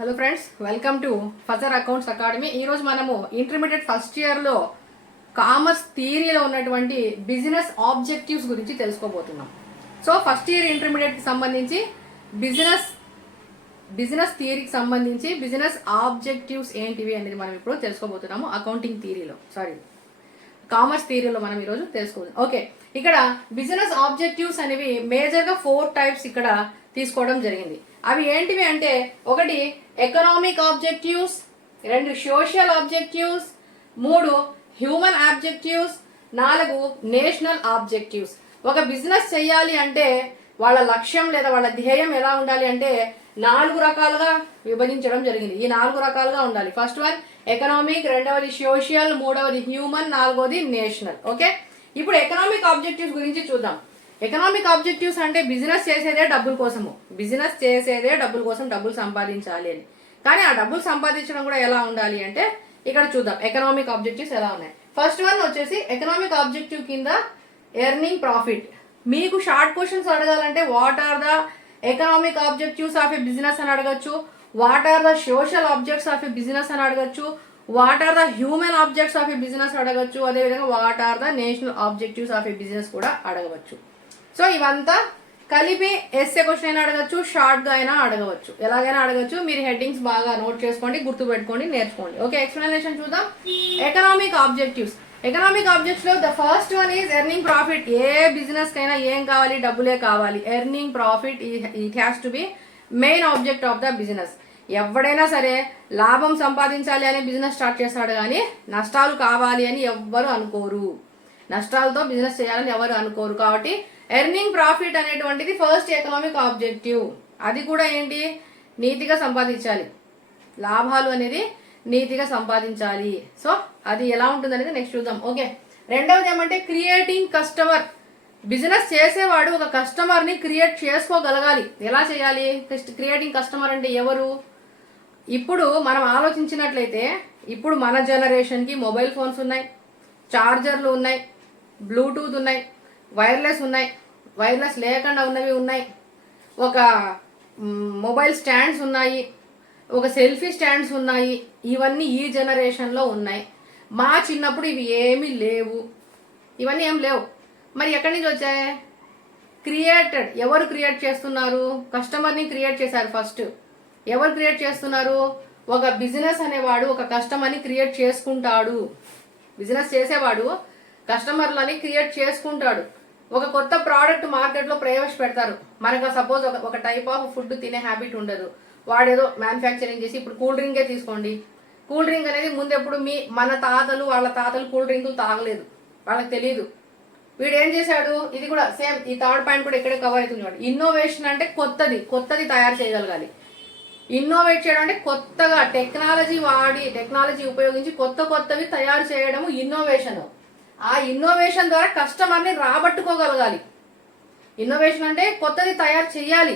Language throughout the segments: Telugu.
Hello friends, welcome to Fajr accounts academy. ఈరోజు మనము ఇంటర్మీడియట్ ఫస్ట్ ఇయర్లో కామర్స్ థియరీలో ఉన్నటువంటి బిజినెస్ ఆబ్జెక్టివ్స్ గురించి తెలుసుకోబోతున్నాం. సో ఫస్ట్ ఇయర్ ఇంటర్మీడియట్కి సంబంధించి బిజినెస్ థియరీకి సంబంధించి బిజినెస్ ఆబ్జెక్టివ్స్ ఏంటివి అనేది మనం ఇప్పుడు తెలుసుకోబోతున్నాము. అకౌంటింగ్ థియరీలో కామర్స్ థియరీలో మనం ఈరోజు తెలుసుకోవాలి. ఓకే, ఇక్కడ బిజినెస్ ఆబ్జెక్టివ్స్ అనేవి మేజర్గా 4 టైప్స్ ఇక్కడ తీసుకోవడం జరిగింది. అవి ఏంటివి అంటే, ఒకటి economic objectives, 2 social objectives, 3 human objectives, 4 national objectives. ఒక బిజినెస్ చేయాలి అంటే వాళ్ళ లక్ష్యం లేదా వాళ్ళ ధ్యేయం ఎలా ఉండాలి అంటే 4 రకాలుగా విభజించడం జరిగింది. ఈ 4 రకాలుగా ఉండాలి. ఫస్ట్ వన్ ఎకనామిక్, రెండవది సోషల్, మూడవది హ్యూమన్, నాలుగవది నేషనల్. ఓకే, ఇప్పుడు ఎకనామిక్ ఆబ్జెక్టివ్స్ గురించి చూద్దాం. ఎకనామిక్ ఆబ్జెక్టివ్స్ అంటే బిజినెస్ చేసేదే డబ్బుల కోసము, డబ్బులు సంపాదించాలి అని. కానీ ఆ డబ్బులు సంపాదించడం కూడా ఎలా ఉండాలి అంటే ఇక్కడ చూద్దాం ఎకనామిక్ ఆబ్జెక్టివ్స్ ఎలా ఉన్నాయి. ఫస్ట్ వన్ వచ్చేసి ఎకనామిక్ ఆబ్జెక్టివ్ కింద ఎర్నింగ్ ప్రాఫిట్. మీకు షార్ట్ క్వశ్చన్స్ అడగాలంటే what are the economic objectives of a business అని అడగచ్చు, what are the social objects of a business అని అడగచ్చు, what are the human objects of a business అడగచ్చు, అదేవిధంగా what are the national objectives of a business కూడా అడగవచ్చు. సో ఇవంతా కలిపి ఎస్ఏ క్వశ్చన్ అయినా అడగచ్చు, షార్ట్ గా అయినా అడగవచ్చు, ఎలాగైనా అడగచ్చు. మీరు హెడ్డింగ్స్ బాగా నోట్ చేసుకోండి, గుర్తు పెట్టుకోండి, నేర్చుకోండి. ఓకే, ఎక్స్ప్లెనేషన్ చూద్దాం. ఎకనామిక్ ఆబ్జెక్టివ్స్ లో the first one is earning profit. A business కైనా ఏం కావాలి? డబ్బులే కావాలి. Earning profit it has to be main object of the business. ఎవడైనా సరే లాభం సంపాదించాలి అని బిజినెస్ స్టార్ట్ చేస్తాడు, కానీ నష్టాలు కావాలి అని ఎవ్వరు అనుకోరు. నష్టాలతో బిజినెస్ చేయాలని ఎవరు అనుకోరు. కాబట్టి ఎర్నింగ్ ప్రాఫిట్ అనేటువంటిది ఫస్ట్ ఎకనామిక్ ఆబ్జెక్టివ్. అది కూడా ఏంటి? నీతిగా సంపాదించాలి. లాభాలు అనేది నీతిగా సంపాదించాలి. సో అది ఎలా ఉంటుంది అనేది నెక్స్ట్ చూద్దాం. ఓకే, రెండవది ఏమంటే క్రియేటింగ్ కస్టమర్. బిజినెస్ చేసేవాడు ఒక కస్టమర్ని క్రియేట్ చేసుకోగలగాలి. ఎలా చేయాలి? క్రియేటింగ్ కస్టమర్ అంటే ఎవరు? ఇప్పుడు మనం ఆలోచించినట్లయితే ఇప్పుడు మన జనరేషన్కి మొబైల్ ఫోన్స్ ఉన్నాయి, చార్జర్లు ఉన్నాయి, బ్లూటూత్ ఉన్నాయి, వైర్లెస్ ఉన్నాయి, వైర్లెస్ లేకుండా ఉన్నవి ఉన్నాయి, ఒక మొబైల్ స్టాండ్స్ ఉన్నాయి, ఒక సెల్ఫీ స్టాండ్స్ ఉన్నాయి. ఇవన్నీ ఈ జనరేషన్లో ఉన్నాయి. మా చిన్నప్పుడు ఇవి ఏమీ లేవు, ఇవన్నీ ఏం లేవు. మరి ఎక్కడి నుంచి వచ్చాయి? క్రియేటెడ్. ఎవరు క్రియేట్ చేస్తున్నారు? కస్టమర్ని క్రియేట్ చేశారు ఫస్ట్. ఎవరు క్రియేట్ చేస్తున్నారు? ఒక బిజినెస్ అనేవాడు ఒక కస్టమర్ని క్రియేట్ చేసుకుంటాడు. బిజినెస్ చేసేవాడు కస్టమర్లని క్రియేట్ చేసుకుంటాడు. ఒక కొత్త ప్రోడక్ట్ మార్కెట్లో ప్రవేశపెడతారు. మనకు సపోజ్ ఒక టైప్ ఆఫ్ ఫుడ్ తినే హ్యాబిట్ ఉండదు. వాడేదో మ్యానుఫ్యాక్చరింగ్ చేసి, ఇప్పుడు కూల్ డ్రింకే తీసుకోండి. కూల్ డ్రింక్ అనేది ముందు ఎప్పుడు మన తాతలు వాళ్ళ తాతలు కూల్ డ్రింకులు తాగలేదు, వాళ్ళకి తెలియదు. వీడు ఏం చేశాడు? ఇది కూడా సేమ్, ఈ థర్డ్ పాయింట్ కూడా ఇక్కడే కవర్ అవుతుంది. ఇన్నోవేషన్ అంటే కొత్తది తయారు చేయగలగాలి. ఇన్నోవేట్ చేయడం అంటే కొత్తగా టెక్నాలజీ ఉపయోగించి కొత్తవి తయారు చేయడము ఇన్నోవేషన్. ఆ ఇన్నోవేషన్ ద్వారా కస్టమర్ని రాబట్టుకోగలగాలి. ఇన్నోవేషన్ అంటే కొత్తది తయారు చేయాలి.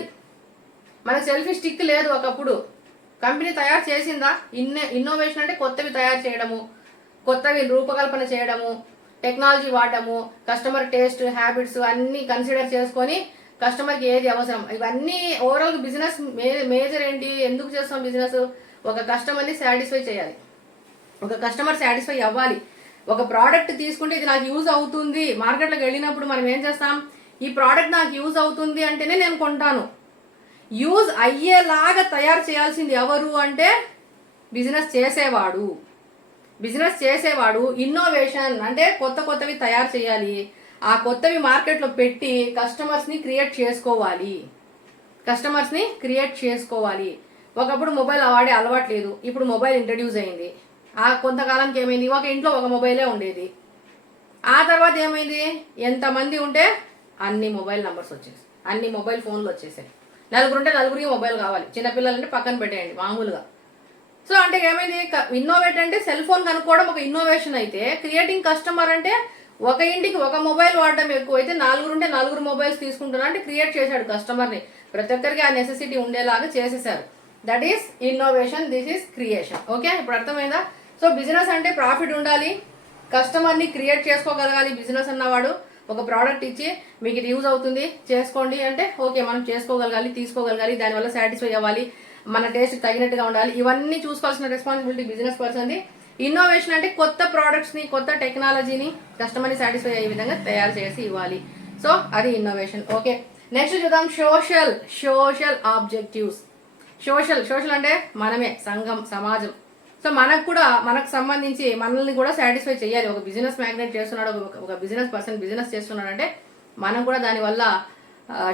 మనకు సెల్ఫీ స్టిక్ లేదు ఒకప్పుడు, కంపెనీ తయారు చేసిందా? ఇన్నోవేషన్ అంటే కొత్తవి తయారు చేయడము, కొత్తవి రూపకల్పన చేయడము, టెక్నాలజీ వాడటము, కస్టమర్ టేస్ట్ హ్యాబిట్స్ అన్నీ కన్సిడర్ చేసుకొని కస్టమర్కి ఏది అవసరం, ఇవన్నీ ఓవరాల్ బిజినెస్ మేజర్ ఏంటి? ఎందుకు చేస్తాం బిజినెస్? ఒక కస్టమర్ని సాటిస్ఫై చేయాలి. ఒక కస్టమర్ సాటిస్ఫై అవ్వాలి. ఒక ప్రోడక్ట్ తీసుకుంటే ఇది నాకు యూజ్ అవుతుంది. మార్కెట్లోకి వెళ్ళినప్పుడు మనం ఏం చేస్తాం? ఈ ప్రోడక్ట్ నాకు యూజ్ అవుతుంది అంటేనే నేను కొంటాను. యూజ్ అయ్యేలాగా తయారు చేయాల్సింది ఎవరు అంటే బిజినెస్ చేసేవాడు. ఇన్నోవేషన్ అంటే కొత్తవి తయారు చేయాలి. ఆ కొత్తవి మార్కెట్లో పెట్టి కస్టమర్స్ని క్రియేట్ చేసుకోవాలి. ఒకప్పుడు మొబైల్ వాడే అలవాటు లేదు, ఇప్పుడు మొబైల్ ఇంట్రడ్యూస్ అయింది. ఆ కొంతకాలానికి ఏమైంది? ఒక ఇంట్లో ఒక మొబైలే ఉండేది. ఆ తర్వాత ఏమైంది? ఎంతమంది ఉంటే అన్ని మొబైల్ నంబర్స్ వచ్చేసాయి, అన్ని మొబైల్ ఫోన్లు వచ్చేసాయి. నలుగురికి మొబైల్ కావాలి. చిన్నపిల్లలంటే పక్కన పెట్టేయండి మామూలుగా. సో అంటే ఏమైంది? ఇన్నోవేట్ అంటే సెల్ ఫోన్ కనుక్కోవడం ఒక ఇన్నోవేషన్ అయితే, క్రియేటింగ్ కస్టమర్ అంటే ఒక ఇంటికి ఒక మొబైల్ వాడడం ఎక్కువ అయితే 4 మొబైల్స్ తీసుకుంటున్నా అంటే క్రియేట్ చేశాడు కస్టమర్ని. ప్రతి ఒక్కరికి ఆ నెసెసిటీ ఉండేలాగా చేసేసారు. That is innovation, this is creation. Okay, ఇప్పుడు అర్థమైందా? సో బిజినెస్ అంటే ప్రాఫిట్ ఉండాలి, కస్టమర్ని క్రియేట్ చేసుకోగలగాలి. బిజినెస్ అన్నవాడు ఒక ప్రోడక్ట్ ఇచ్చి మీకు ఇది యూజ్ అవుతుంది చేసుకోండి అంటే ఓకే మనం చేసుకోగలగాలి, తీసుకోగలగాలి, దానివల్ల సాటిస్ఫై అవ్వాలి. మన టేస్ట్ తగినట్టుగా ఉండాలి. ఇవన్నీ చూసుకోవాల్సిన రెస్పాన్సిబిలిటీ బిజినెస్ పర్సన్ది. ఇన్నోవేషన్ అంటే కొత్త ప్రోడక్ట్స్ని, కొత్త టెక్నాలజీని కస్టమర్ని సాటిస్ఫై అయ్యే విధంగా తయారు చేసి ఇవ్వాలి. సో అది ఇన్నోవేషన్. ఓకే, నెక్స్ట్ చూద్దాం సోషల్ ఆబ్జెక్టివ్స్. సోషల్ అంటే మనమే, సంఘం, సమాజం. సో మనకు సంబంధించి మనల్ని కూడా సాటిస్ఫై చేయాలి. ఒక బిజినెస్ మ్యాగ్నెట్ చేస్తున్నాడు, ఒక బిజినెస్ పర్సన్ బిజినెస్ చేస్తున్నాడు అంటే మనం కూడా దానివల్ల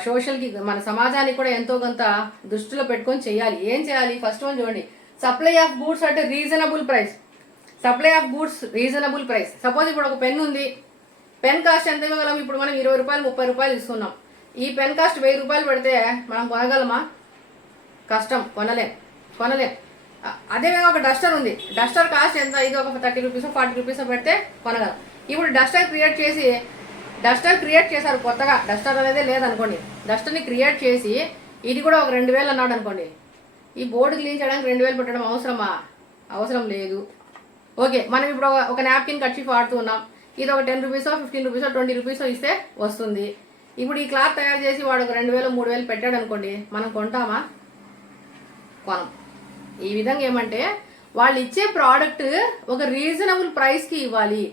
సోషల్కి, మన సమాజానికి కూడా ఎంతో కొంత దృష్టిలో పెట్టుకొని చేయాలి. ఏం చేయాలి? ఫస్ట్ వన్ చూడండి, సప్లై ఆఫ్ గూడ్స్ అంటే reasonable price. Supply of goods reasonable price. Suppose ఇప్పుడు ఒక పెన్ ఉంది, పెన్ కాస్ట్ ఎంత ఇవ్వగలం? ఇప్పుడు మనం 20 రూపాయలు 30 రూపాయలు ఇస్తున్నాం. ఈ పెన్ కాస్ట్ 1000 రూపాయలు పెడితే మనం కొనగలమా? కష్టం, కొనలేం. అదేవిధంగా ఒక డస్టర్ ఉంది, డస్టర్ కాస్ట్ ఎంత? ఇది ఒక 30 రూపీస్ 40 రూపీస్ పెడితే కొనగలం. ఇప్పుడు డస్టర్ క్రియేట్ చేశారు కొత్తగా. డస్టర్ అనేది లేదనుకోండి, డస్టర్ని క్రియేట్ చేసి ఇది కూడా ఒక 2000 అన్నాడు అనుకోండి, ఈ బోర్డు క్లీన్ చేయడానికి 2000 పెట్టడం అవసరమా? అవసరం లేదు. ఓకే, మనం ఇప్పుడు ఒక నాప్కిన్ కట్షీఫ్ వాడుతున్నాం, ఇది ఒక 10 రూపీసో 15 రూపీసో 20 రూపీసో ఇస్తే వస్తుంది. ఇప్పుడు ఈ క్లాత్ తయారు చేసి వాడు ఒక 2000 3000 పెట్టాడు అనుకోండి, మనం కొంటామా? కొనం. ఈ విధంగా ఏమంటే వాళ్ళు ఇచ్చే ప్రోడక్ట్ ఒక రీజనబుల్ ప్రైస్కి ఇవ్వాలి.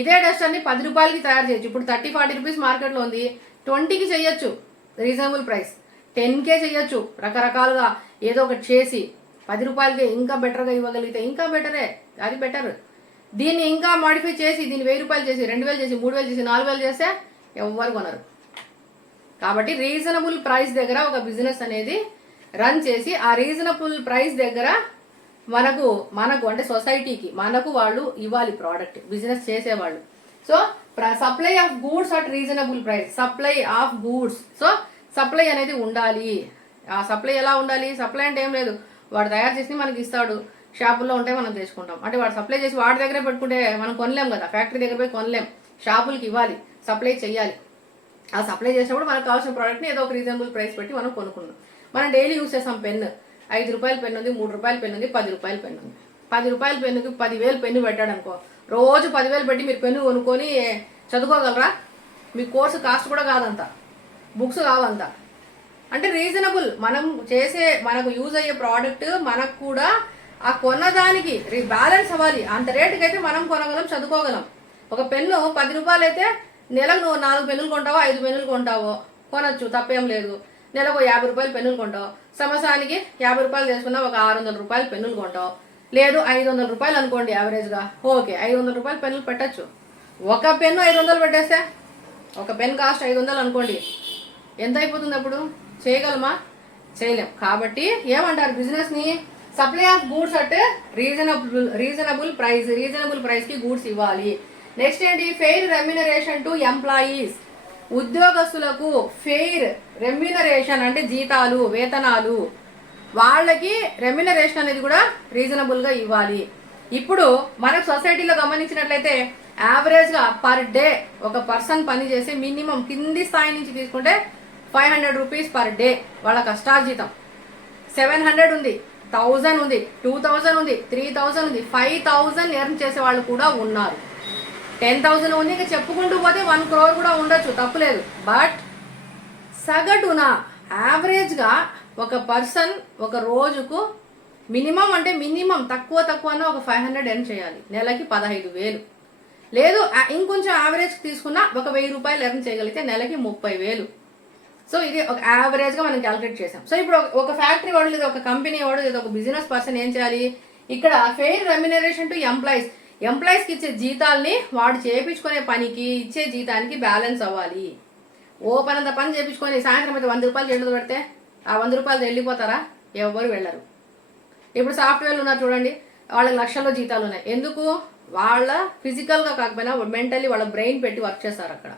ఇదే డస్టర్ని 10 రూపాయలకి తయారు చేయొచ్చు. ఇప్పుడు 30-40 రూపీస్ మార్కెట్లో ఉంది, 20కి చేయొచ్చు రీజనబుల్ ప్రైస్, 10కే చేయొచ్చు. రకరకాలుగా ఏదో ఒకటి చేసి 10 రూపాయలకి ఇంకా బెటర్గా ఇవ్వగలిగితే ఇంకా బెటరే, అది బెటర్. దీన్ని ఇంకా మాడిఫై చేసి దీన్ని 1000 రూపాయలు చేసి 2000 చేసి 3000 చేసి 4000 చేస్తే ఎవ్వరు కొనరు. కాబట్టి రీజనబుల్ ప్రైస్ దగ్గర ఒక బిజినెస్ అనేది రన్ చేసి ఆ రీజనబుల్ ప్రైస్ దగ్గర మనకు అంటే సొసైటీకి మనకు వాళ్ళు ఇవ్వాలి ప్రోడక్ట్, బిజినెస్ చేసేవాళ్ళు. So supply of goods at reasonable price. Supply of goods. So supply అనేది ఉండాలి. ఆ సప్లై ఎలా ఉండాలి? సప్లై అంటే ఏం లేదు, వాడు తయారు చేసి మనకి ఇస్తాడు, షాపుల్లో ఉంటే మనం తెచ్చుకుంటాం. అంటే వాడు సప్లై చేసి వాడి దగ్గరే పెట్టుకుంటే మనం కొనలేం కదా, ఫ్యాక్టరీ దగ్గర పోయి కొనలేం. షాపులకి ఇవ్వాలి, సప్లై చేయాలి. ఆ సప్లై చేసినప్పుడు మనకు కావాల్సిన ప్రోడక్ట్ని ఏదో ఒక రీజనబుల్ ప్రైస్ పెట్టి మనం కొనుక్కున్నాం. మనం డైలీ యూస్ చేస్తాం పెన్, 5 రూపాయల పెన్ ఉంది, 3 రూపాయల పెన్ ఉంది, 10 రూపాయల పెన్ ఉంది. 10 రూపాయల పెన్నుకి 10,000 పెన్ను పెట్టాడు అనుకో, రోజు 10,000 పెట్టి మీరు పెన్ను కొనుక్కొని చదువుకోగలరా? మీ కోర్సు కాస్ట్ కూడా కాదంత, బుక్స్ కావంత. అంటే రీజనబుల్, మనకు యూజ్ అయ్యే ప్రోడక్ట్ మనకు కూడా ఆ కొన్నదానికి బ్యాలెన్స్ అవ్వాలి. అంత రేటుకి అయితే మనం కొనగలం, చదువుకోగలం. ఒక పెన్ను 10 రూపాయలు అయితే నెలకు నువ్వు 4 పెన్నులు కొంటావో 5 పెన్నులు కొంటావో కొనొచ్చు, తప్పేం లేదు. నెలకు 50 రూపాయలు పెన్నులు కొంటావు, సంవత్సరానికి 50 రూపాయలు తీసుకున్నా ఒక 600 రూపాయలు పెన్నులు కొంటావు. లేదు 500 రూపాయలు అనుకోండి యావరేజ్గా, ఓకే 500 రూపాయలు పెన్నులు పెట్టచ్చు. ఒక పెన్ను 500 పెట్టేస్తే, ఒక పెన్ కాస్ట్ 500 అనుకోండి, ఎంత అయిపోతుంది అప్పుడు? చేయగలమా? చేయలేం. కాబట్టి ఏమంటారు బిజినెస్ని? Supply of goods at reasonable ప్రైస్కి గూడ్స్ ఇవ్వాలి. నెక్స్ట్ ఏంటి? Fair remuneration to employees. ఉద్యోగస్తులకు ఫెయిర్ రెమ్యునరేషన్ అంటే జీతాలు, వేతనాలు, వాళ్ళకి రెమ్యునరేషన్ అనేది కూడా రీజనబుల్గా ఇవ్వాలి. ఇప్పుడు మనకు సొసైటీలో గమనించినట్లయితే యావరేజ్గా పర్ డే ఒక పర్సన్ పని చేసి మినిమం కింది స్థాయి నుంచి తీసుకుంటే 500 రూపీస్ పర్ డే వాళ్ళ కష్టార్జితం. 700 ఉంది, 1000 ఉంది, 2000 ఉంది, 3000 ఉంది, 5000 ఎర్న్ చేసే వాళ్ళు కూడా ఉన్నారు. 10,000 ఉంది, ఇంకా చెప్పుకుంటూ పోతే 1 crore కూడా ఉండొచ్చు, తప్పులేదు. బట్ సగటున యావరేజ్గా ఒక పర్సన్ ఒక రోజుకు మినిమం అంటే మినిమం తక్కువ ఒక 500 ఎర్న్ చేయాలి. నెలకి 15,000. లేదు ఇంకొంచెం యావరేజ్ తీసుకున్నా ఒక 1000 రూపాయలు ఎర్న్ చేయగలిగితే నెలకి 30,000. సో ఇది ఒక యావరేజ్గా మనం క్యాలిక్యులేట్ చేసాం. సో ఇప్పుడు ఒక ఫ్యాక్టరీ వాడు లేదా ఒక కంపెనీ వాడు లేదా ఒక బిజినెస్ పర్సన్ ఏం చేయాలి? ఇక్కడ ఫెయిర్ రెమ్యునరేషన్ టు ఎంప్లాయీస్కి ఇచ్చే జీతాల్ని వాడు చేయించుకునే పనికి ఇచ్చే జీతానికి బ్యాలెన్స్ అవ్వాలి. ఓ పనంత పని చేయించుకొని సాయంత్రం అయితే 100 రూపాయలు చేతులు పెడితే ఆ 100 రూపాయలు వెళ్ళిపోతారా? ఎవరు వెళ్ళరు. ఇప్పుడు సాఫ్ట్వేర్లు ఉన్నారు చూడండి, వాళ్ళకి లక్షల్లో జీతాలు ఉన్నాయి. ఎందుకు? వాళ్ళ ఫిజికల్గా కాకపోయినా మెంటల్లీ వాళ్ళ బ్రెయిన్ పెట్టి వర్క్ చేస్తారు అక్కడ.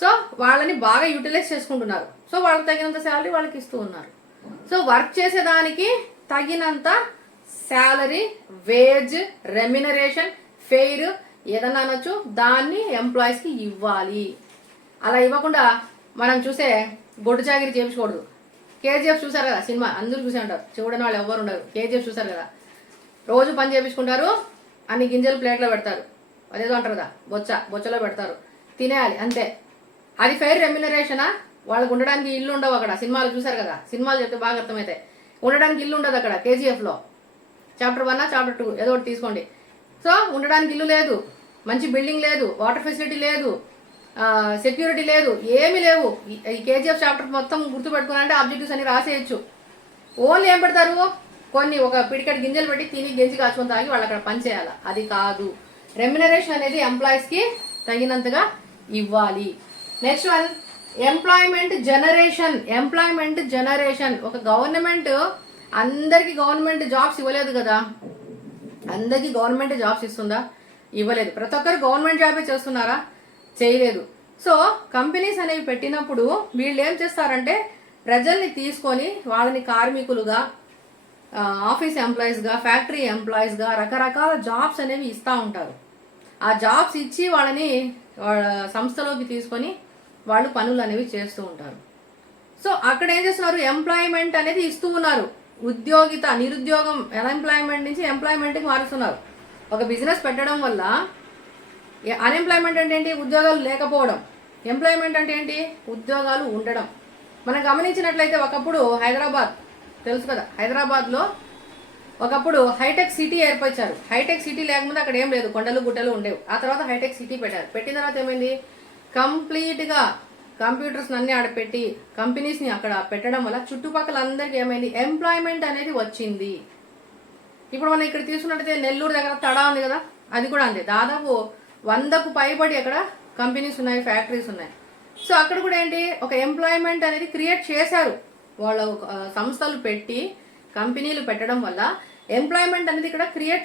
సో వాళ్ళని బాగా యూటిలైజ్ చేసుకుంటున్నారు. సో వాళ్ళకి తగినంత శాలరీ వాళ్ళకి ఇస్తూ ఉన్నారు. సో వర్క్ చేసేదానికి తగినంత శాలరీ, వేజ్, రెమ్యునరేషన్, ఫెయిర్ ఏదన్నా అనొచ్చు, దాన్ని ఎంప్లాయీస్కి ఇవ్వాలి. అలా ఇవ్వకుండా మనం చూసే గొడ్డు చాకిరీ చేయించకూడదు. కేజీఎఫ్ చూసారు కదా సినిమా, అందరూ చూసే ఉంటారు, చూడని వాళ్ళు ఎవ్వరు ఉండరు. కేజీఎఫ్ చూసారు కదా, రోజు పని చేయించుకుంటారు, అన్ని గింజలు ప్లేట్లో పెడతారు, అదేదో అంటారు కదా బొచ్చలో పెడతారు, తినేయాలి అంతే. అది ఫెయిర్ రెమ్యునరేషనా? వాళ్ళకు ఉండడానికి ఇల్లు ఉండవు అక్కడ. సినిమాలు చూసారు కదా, సినిమాలు చెప్తే బాగా అర్థమవుతాయి. ఉండడానికి ఇల్లు ఉండదు అక్కడ కేజీఎఫ్లో. చాప్టర్ 1 చాప్టర్ 2 ఏదో ఒకటి తీసుకోండి. సో ఉండడానికి ఇల్లు లేదు, మంచి బిల్డింగ్ లేదు, వాటర్ ఫెసిలిటీ లేదు, సెక్యూరిటీ లేదు, ఏమీ లేవు. ఈ కేజీఎఫ్ చాప్టర్ మొత్తం గుర్తుపెట్టుకున్నారంటే ఆబ్జెక్టివ్స్ అన్ని రాసేయచ్చు. ఓన్లీ ఏం పెడతారు, కొన్ని ఒక పిడికట్ గింజలు పెట్టి తిని గెంజి కాచుకొని తాగి వాళ్ళు అక్కడ పని చేయాలి. అది కాదు. రెమ్యునరేషన్ అనేది ఎంప్లాయీస్కి తగినంతగా ఇవ్వాలి. Next one employment generation. ఒక గవర్నమెంట్ అందరికీ గవర్నమెంట్ జాబ్స్ ఇవ్వలేదు కదా. అందరికీ గవర్నమెంట్ జాబ్స్ ఇస్తుందా? ఇవ్వలేదు. ప్రతి ఒక్కరు గవర్నమెంట్ జాబే చేస్తున్నారా? చేయలేదు. సో కంపెనీస్ అనేవి పెట్టినప్పుడు వీళ్ళు ఏం చేస్తారంటే ప్రజల్ని తీసుకొని వాళ్ళని కార్మికులుగా, ఆఫీస్ ఎంప్లాయీస్గా, ఫ్యాక్టరీ ఎంప్లాయీస్గా రకరకాల జాబ్స్ అనేవి ఇస్తూ ఉంటారు. ఆ జాబ్స్ ఇచ్చి వాళ్ళని సంస్థలోకి తీసుకొని వాళ్ళు పనులు అనేవి చేస్తూ ఉంటారు. సో అక్కడ ఏం చేస్తున్నారు, ఎంప్లాయ్మెంట్ అనేది ఇస్తూ ఉన్నారు. నిరుద్యోగం అన్ఎంప్లాయ్మెంట్ నుంచి ఎంప్లాయ్మెంట్కి మారుస్తున్నారు. ఒక బిజినెస్ పెట్టడం వల్ల అన్ఎంప్లాయ్మెంట్ అంటే ఏంటి, ఉద్యోగాలు లేకపోవడం. ఎంప్లాయ్మెంట్ అంటే ఏంటి, ఉద్యోగాలు ఉండడం. మనం గమనించినట్లయితే ఒకప్పుడు హైదరాబాద్ తెలుసు కదా, హైదరాబాద్లో ఒకప్పుడు హైటెక్ సిటీ ఏర్పరిచారు. హైటెక్ సిటీ లేకముందు అక్కడ ఏం లేదు, కొండలు గుట్టలు ఉండేవి. ఆ తర్వాత హైటెక్ సిటీ పెట్టారు. పెట్టిన తర్వాత ఏమైంది, కంప్లీట్గా కంప్యూటర్స్ అన్నీ ఆడ పెట్టి కంపెనీస్ని అక్కడ పెట్టడం వల్ల చుట్టుపక్కల అందరికీ ఏమైంది, ఎంప్లాయ్మెంట్ అనేది వచ్చింది. ఇప్పుడు మనం ఇక్కడ తీసుకున్నట్టయితే నెల్లూరు దగ్గర తడా ఉంది కదా, అది కూడా అంతే. దాదాపు 100కు పైబడి అక్కడ కంపెనీస్ ఉన్నాయి, ఫ్యాక్టరీస్ ఉన్నాయి. సో అక్కడ కూడా ఏంటి, ఒక ఎంప్లాయ్మెంట్ అనేది క్రియేట్ చేశారు. వాళ్ళ సంస్థలు పెట్టి కంపెనీలు పెట్టడం వల్ల ఎంప్లాయ్మెంట్ అనేది ఇక్కడ క్రియేట్